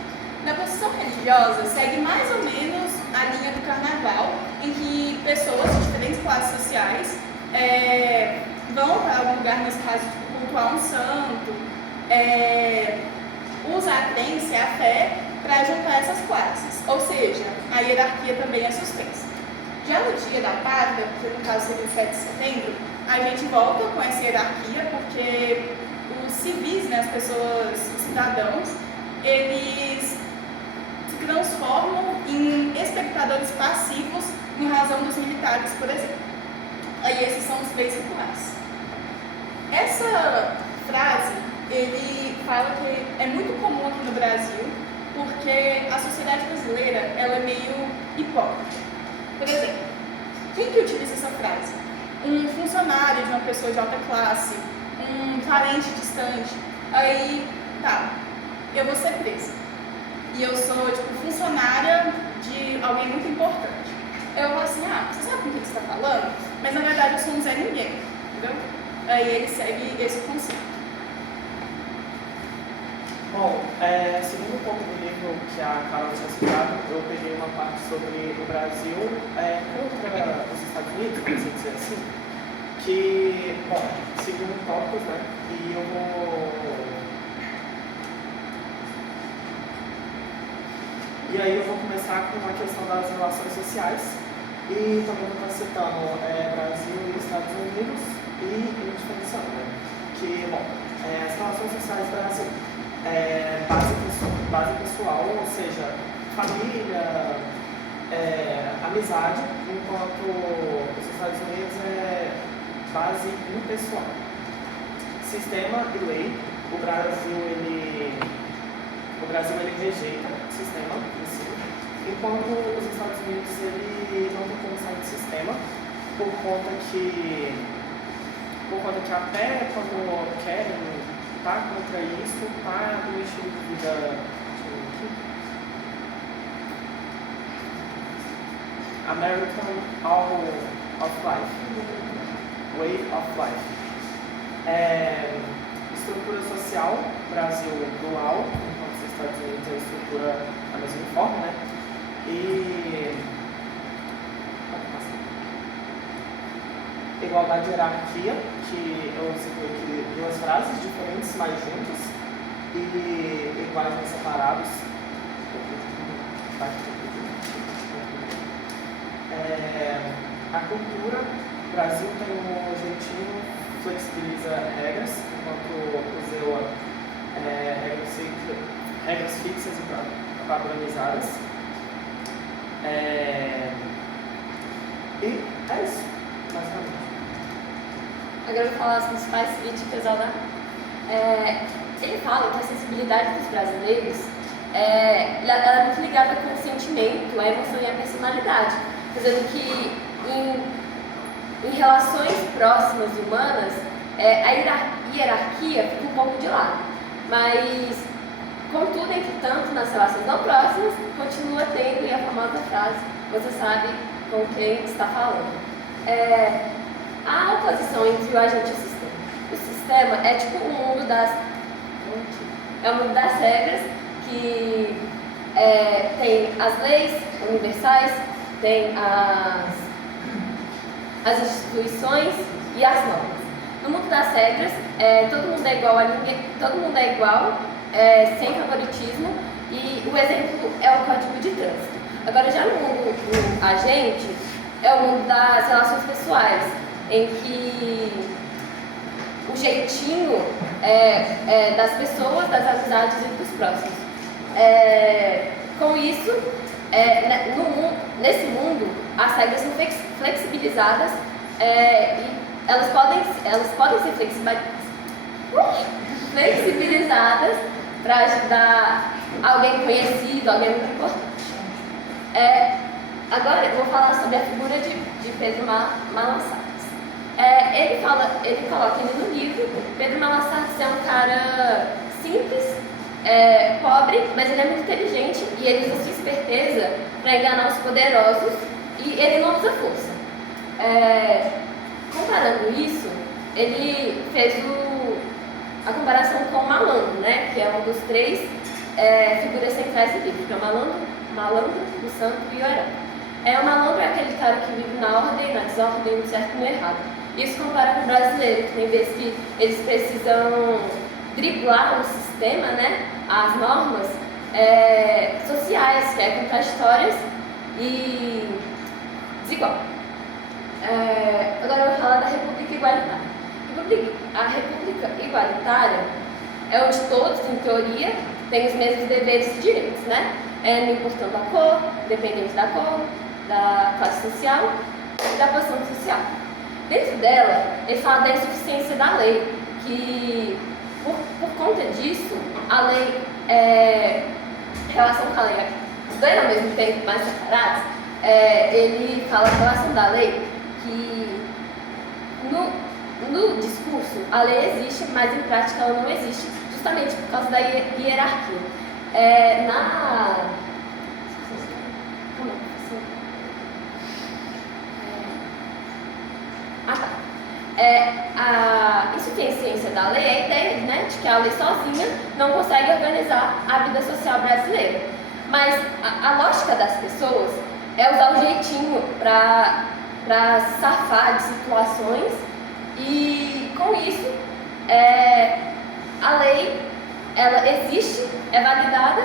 Na procissão religiosa, segue mais ou menos a linha do carnaval, em que pessoas de diferentes classes sociais vão para algum lugar, nesse caso, cultuar um santo, usa a crença e a fé para juntar essas classes. Ou seja, a hierarquia também é suspensa. Já no dia da pátria, que no caso seria o 7 de setembro, a gente volta com essa hierarquia porque os civis, né, as pessoas, os cidadãos, eles se transformam em espectadores passivos em razão dos militares, por exemplo. Aí esses são os leis rituais. Essa frase, ele fala que é muito comum aqui no Brasil, porque a sociedade brasileira, ela é meio hipócrita. Por exemplo, quem que utiliza essa frase? Um funcionário de uma pessoa de alta classe, um parente distante. Aí, tá, eu vou ser presa. E eu sou, tipo, funcionária de alguém muito importante. Eu falo assim, você sabe com quem você está falando? Mas na verdade eu sou um Zé Ninguém, entendeu? Aí ele segue esse conceito. Bom, seguindo um pouco do livro que a Carol tinha citado, eu peguei uma parte sobre o Brasil contra os Estados Unidos, por assim dizer assim, que, bom, seguindo tópicos, né, e eu vou... E aí eu vou começar com a questão das relações sociais, e também vou estar citando Brasil e Estados Unidos, e diferenciando, né, que, bom, as relações sociais do Brasil. Base pessoal, ou seja, família, amizade, enquanto os Estados Unidos é base impessoal. Sistema e lei, o Brasil ele rejeita o sistema em si, enquanto os Estados Unidos ele não tem condição de sistema, por conta que até quando querem tá contra isso, tá no estilo de vida American of Life, Way of Life. Estrutura social, Brasil dual, enquanto os Estados Unidos a estrutura a mesma forma, né? E igualdade e hierarquia, que eu citei aqui duas frases diferentes, mas juntas, e iguais mas separados. A cultura, o Brasil tem um jeitinho, flexibiliza regras, enquanto o ZEUA regras fixas e padronizadas. E é isso, basicamente. Agora eu vou falar as principais críticas ao Dan. Ele fala que a sensibilidade dos brasileiros ela é muito ligada com o sentimento, a emoção e a personalidade, dizendo que em relações próximas humanas a hierarquia fica um pouco de lado, mas contudo, entretanto, nas relações não próximas continua tendo a famosa frase, você sabe com quem está falando. A oposição entre o agente e o sistema. O sistema é tipo o mundo das regras, que tem as leis universais, tem as instituições e as normas. No mundo das regras, todo mundo é igual a ninguém, todo mundo é igual, sem favoritismo, e o exemplo é o código de trânsito. Agora, já no mundo do agente, é o mundo das relações pessoais, em que o jeitinho das pessoas, das amizades e dos próximos. Com isso, nesse mundo, as regras são flexibilizadas e elas podem ser flexibilizadas para ajudar alguém conhecido, alguém muito importante. Agora eu vou falar sobre a figura de Pedro Malassartes. Ele coloca no livro, Pedro Malassartes é um cara simples, pobre, mas ele é muito inteligente e ele usa sua esperteza para enganar os poderosos e ele não usa força. Comparando isso, ele fez a comparação com o malandro, né? Que é um dos três figuras centrais do livro, que é o malandro, o santo e o herói. O malandro é aquele cara que vive na ordem, na desordem, no certo e no errado. Isso compara com o brasileiro, que tem vezes que eles precisam driblar o sistema, né? As normas sociais, que é contraditórias e desigual. Agora eu vou falar da República Igualitária. A República Igualitária é onde todos, em teoria, têm os mesmos deveres e direitos, né? Não importando a cor, independente da cor, da classe social e da posição social. Dentro dela, ele fala da insuficiência da lei, que por conta disso, a lei, em relação com a lei, os dois ao mesmo tempo, mais separados, ele fala a relação da lei que no discurso a lei existe, mas em prática ela não existe, justamente por causa da hierarquia. A insuficiência da lei é a ideia, né, de que a lei sozinha não consegue organizar a vida social brasileira. Mas a lógica das pessoas é usar o jeitinho para se safar de situações e, com isso, a lei ela existe, é validada,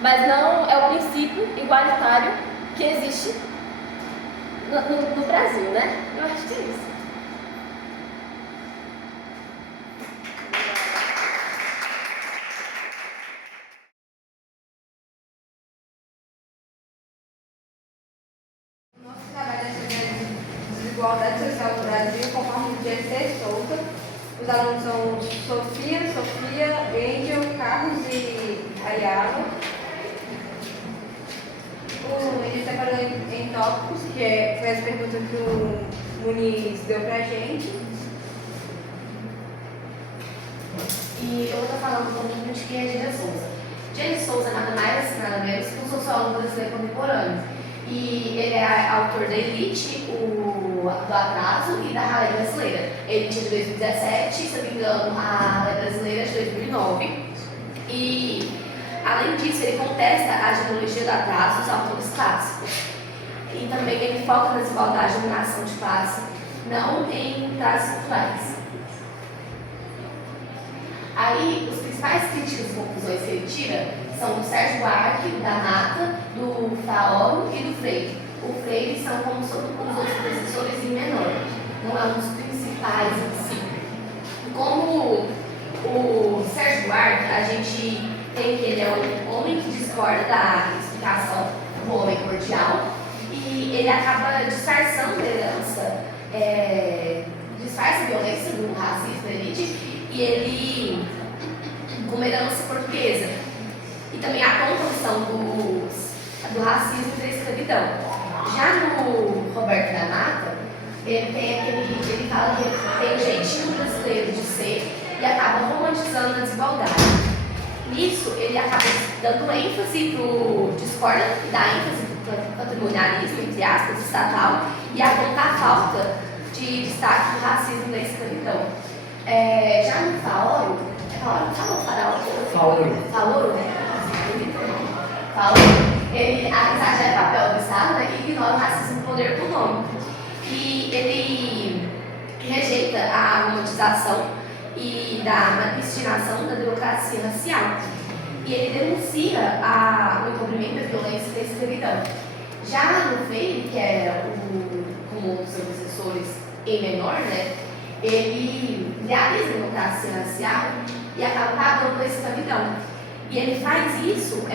mas não é o princípio igualitário que existe no Brasil, né? Eu acho que é isso. Nosso trabalho é sobre a desigualdade social no Brasil, conforme o GC Souza. Os alunos são Sofia, Angel, Carlos e Ariela. Ele separou em tópicos, que foi as perguntas que o Muniz deu pra gente. E eu vou estar falando um pouquinho de quem é Gênesis Souza. Gênesis Souza nada mais, nada menos que um sociólogo brasileiro contemporâneo. E ele é autor da Elite, do Atraso e da Ralé Brasileira. Elite é de 2017, se eu não me engano, a Ralé Brasileira é de 2009. E, além disso, ele contesta a genealogia do atraso dos autores clássicos. E também ele foca na desigualdade e dominação de classe, não em traços culturais. Aí, os principais críticas e conclusões que ele tira são do Sérgio Buarque, da Nata, do Faoro e do Freire. O Freire são como os outros professores em menor, não é um dos principais em si. Como o Sérgio Buarque, a gente tem que ele é um homem que discorda da explicação do homem cordial e ele acaba disfarçando a herança, disfarça a violência do racismo da elite e ele, como herança portuguesa, e também a composição do racismo e da escravidão. Já no Roberto da Mata, ele fala que tem o jeitinho brasileiro de ser e acaba romantizando a desigualdade. Nisso, ele acaba dando ênfase discorda e dá ênfase para o patrimonialismo, entre aspas, estatal, e aponta a falta de destaque do racismo e da escravidão. Já no Faoro, ele exagera o papel do Estado, né, e ignora o racismo e o poder econômico. E ele rejeita a romantização e da destinação da democracia racial. E ele denuncia o encobrimento da violência e da escravidão. Já no Freire, que é como um dos seus assessores em menor, né, ele realiza a democracia racial e acaba pagando a escravidão. E ele faz isso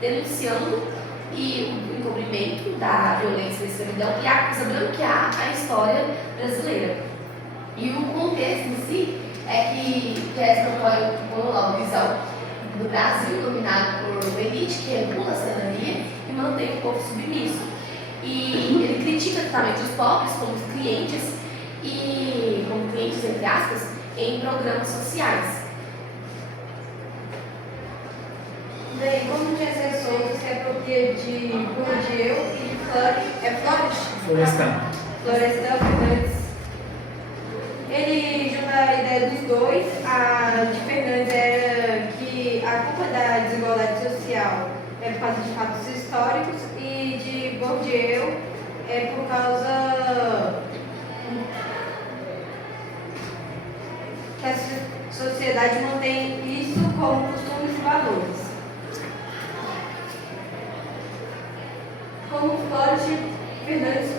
denunciando o encobrimento da violência e da escravidão e acusa branquear a história brasileira. E o contexto em si é que essa propõe uma visão do Brasil dominado por elite que regula a cidadania e mantém o povo submisso. E ele critica totalmente os pobres como clientes entre aspas, em programas sociais. Bem, como tinha assessor, se apropria de Bourdieu e Florestan. Florestan. Fernandes. ele junta a ideia dos dois. A de Fernandes era que a culpa da desigualdade social é por causa de fatos históricos e de Bourdieu é por causa que a sociedade mantém isso como costumes e valores. Como Flores Fernandes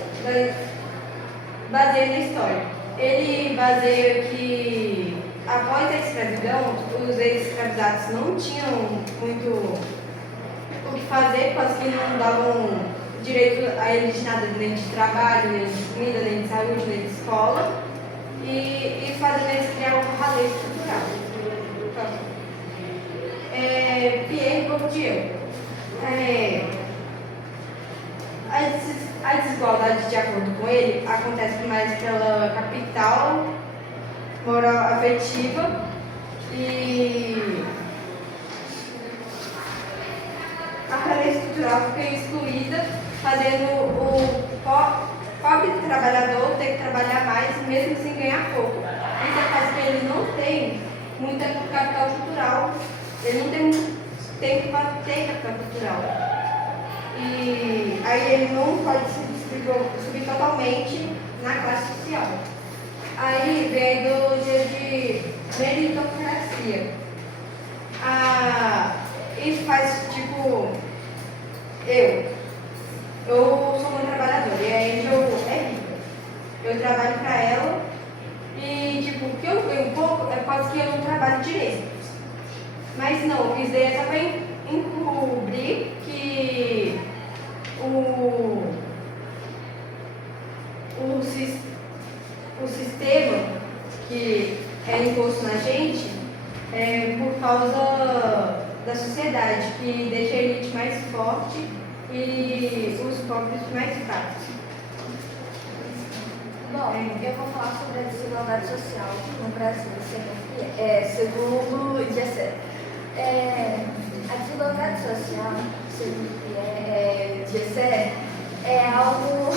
baseia na história. Ele baseia que após a escravidão, os ex-escravizados não tinham muito o que fazer, porque não davam direito a eles de nada, nem de trabalho, nem de comida, nem de saúde, nem de escola, e fazendo eles criar um ralé estrutural. Pierre Bourdieu. A desigualdade, de acordo com ele, acontece mais pela capital moral afetiva e a ralé estrutural fica excluída, fazendo o pobre trabalhador ter que trabalhar mais, mesmo sem ganhar pouco. Isso faz que ele não tem muita capital cultural, ele não tem muito tempo para ter capital cultural. E aí ele não pode subir totalmente na classe social. Aí vem do dia de meritocracia. Isso faz tipo, eu sou uma trabalhadora e a Angel é rica. Eu trabalho para ela e tipo, o que eu ganho um pouco é quase que eu não trabalho direito. Mas não, isso daí é só para encobrir que o sistema que é imposto na gente é por causa da sociedade, que deixa a elite mais forte e os pobres mais fracos. Bom, eu vou falar sobre a desigualdade social no Brasil, segundo o IBGE. A desigualdade social, segundo o IBGE, é algo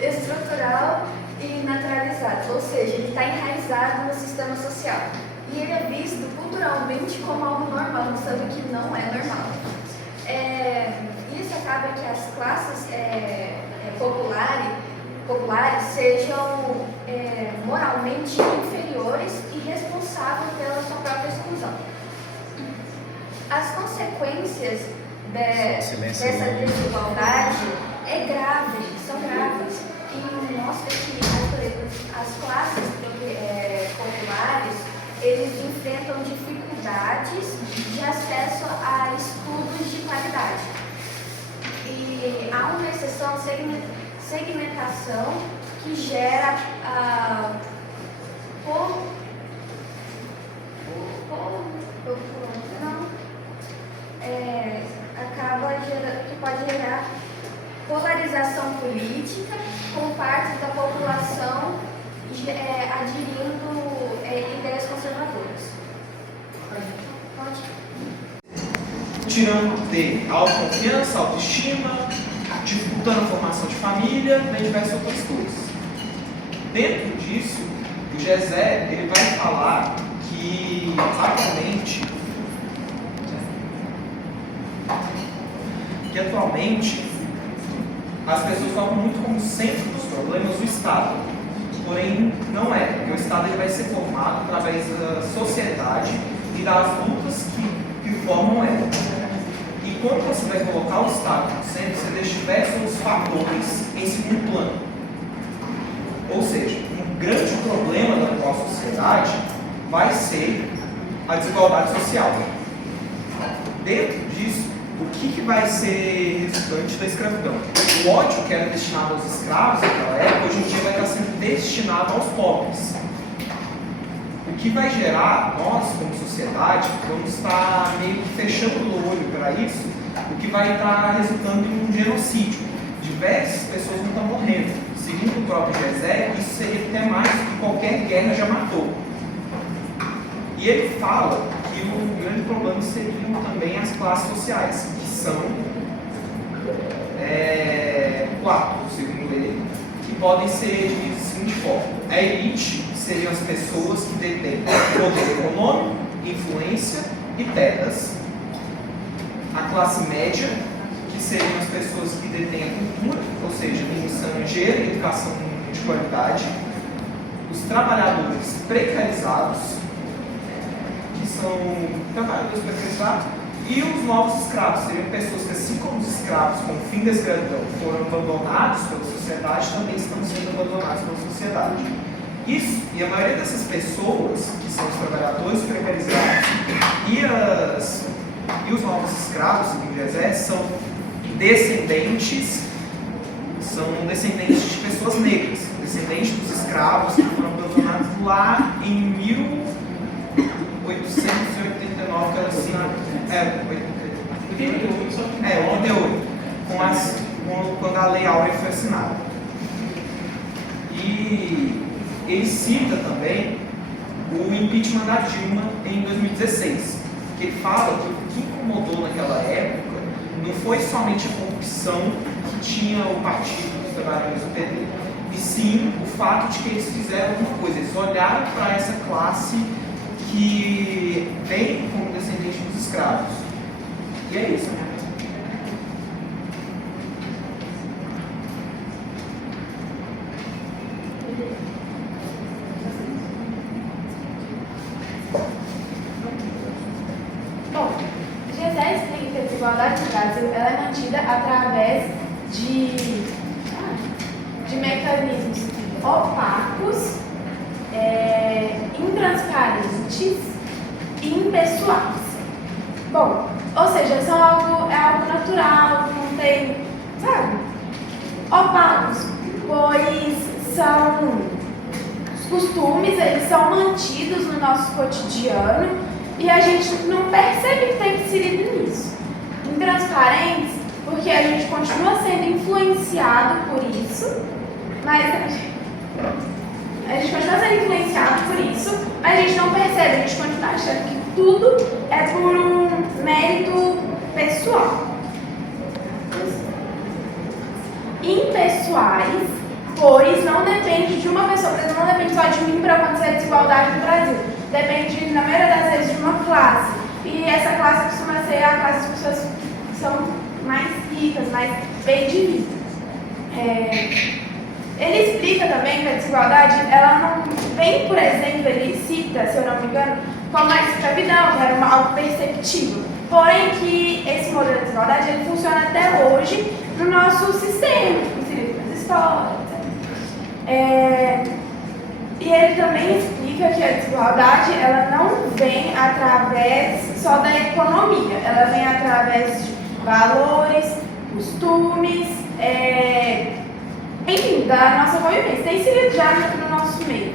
estrutural e naturalizado, ou seja, ele está enraizado no sistema social. E ele é visto culturalmente como algo normal, sendo que não é normal. Isso acaba que as classes populares sejam moralmente inferiores e responsáveis pela sua própria exclusão. As consequências dessa desigualdade são graves, e mostra que as classes populares eles enfrentam dificuldades de acesso a estudos de qualidade. E há uma exceção segmentação que gera que pode gerar polarização política com parte da população aderindo ideias conservadoras. Tirando de autoconfiança, autoestima, dificultando a formação de família, nem diversas outras coisas. Dentro disso, o Gesé ele vai falar que atualmente as pessoas colocam muito como centro dos problemas o Estado. Porém, não é, porque o Estado ele vai ser formado através da sociedade e das lutas que formam ela. E quando você vai colocar o Estado no centro, você deixa diversos fatores em segundo plano. Ou seja, um grande problema da atual sociedade vai ser a desigualdade social. Dentro disso, o que vai ser resultante da escravidão? O ódio que era destinado aos escravos naquela época, hoje em dia vai estar sendo destinado aos pobres. O que vai gerar, nós como sociedade, vamos estar meio que fechando o olho para isso, o que vai estar resultando em um genocídio. Diversas pessoas não estão morrendo. Segundo o próprio Gesé, isso seria até mais do que qualquer guerra já matou. E ele fala que o grande problema seriam também as classes sociais, que são 4, segundo ele, que podem ser divididas da seguinte forma. A elite seriam as pessoas que detêm poder econômico, influência e terras. A classe média, que seriam as pessoas que detêm a cultura, ou seja, língua estrangeira e educação de qualidade. Os trabalhadores precarizados, que são trabalhadores precarizados, e os novos escravos, seriam pessoas que, assim como os escravos, com o fim da escravidão, foram abandonados pela sociedade, também estão sendo abandonados pela sociedade. Isso, e a maioria dessas pessoas, que são os trabalhadores precarizados e os novos escravos, segundo exército, são descendentes de pessoas negras, descendentes dos escravos que foram abandonados lá em 1889, que era assim, 88, quando a Lei Áurea foi assinada. E ele cita também o impeachment da Dilma em 2016, que ele fala que o que incomodou naquela época não foi somente a corrupção que tinha o Partido dos Trabalhadores do PT, e sim o fato de que eles fizeram alguma coisa, eles olharam para essa classe que vem como descendente dos escravos. E é isso, né? Bom, Gessé explica que a desigualdade no Brasil ela é mantida através de mecanismos opacos, intransparentes e impessoais. Bom, ou seja, é algo natural, não tem, sabe? Opacos, pois são os costumes, eles são mantidos no nosso cotidiano e a gente não percebe que tem inserido nisso. Intransparentes, porque a gente continua sendo influenciado por isso, mas a gente continua sendo influenciado por isso, mas a gente não percebe, a gente continua achando que tudo é por um mérito pessoal. Impessoais, pois não depende de uma pessoa, por exemplo, não depende só de mim para acontecer a desigualdade no Brasil. Depende, na maioria das vezes, de uma classe. E essa classe costuma ser a classe das pessoas que são mais ricas, mais bem de vida. Ele explica também que a desigualdade, ela não vem, por exemplo, ele cita, se eu não me engano, como a escravidão, que era algo perceptível. Porém, que esse modelo de desigualdade, ele funciona até hoje no nosso sistema, inserido nas escolas, etc. E ele também explica que a desigualdade, ela não vem através só da economia, ela vem através de valores, costumes, enfim, da nossa convivência, tem inserido já no nosso meio.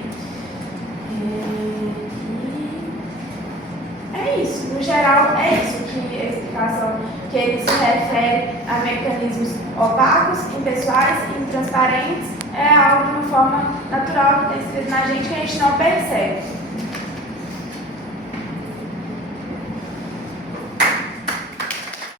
É isso, no geral é isso que a explicação, que ele se refere a mecanismos opacos, impessoais, intransparentes, é algo de uma forma natural que tem inserido na gente que a gente não percebe.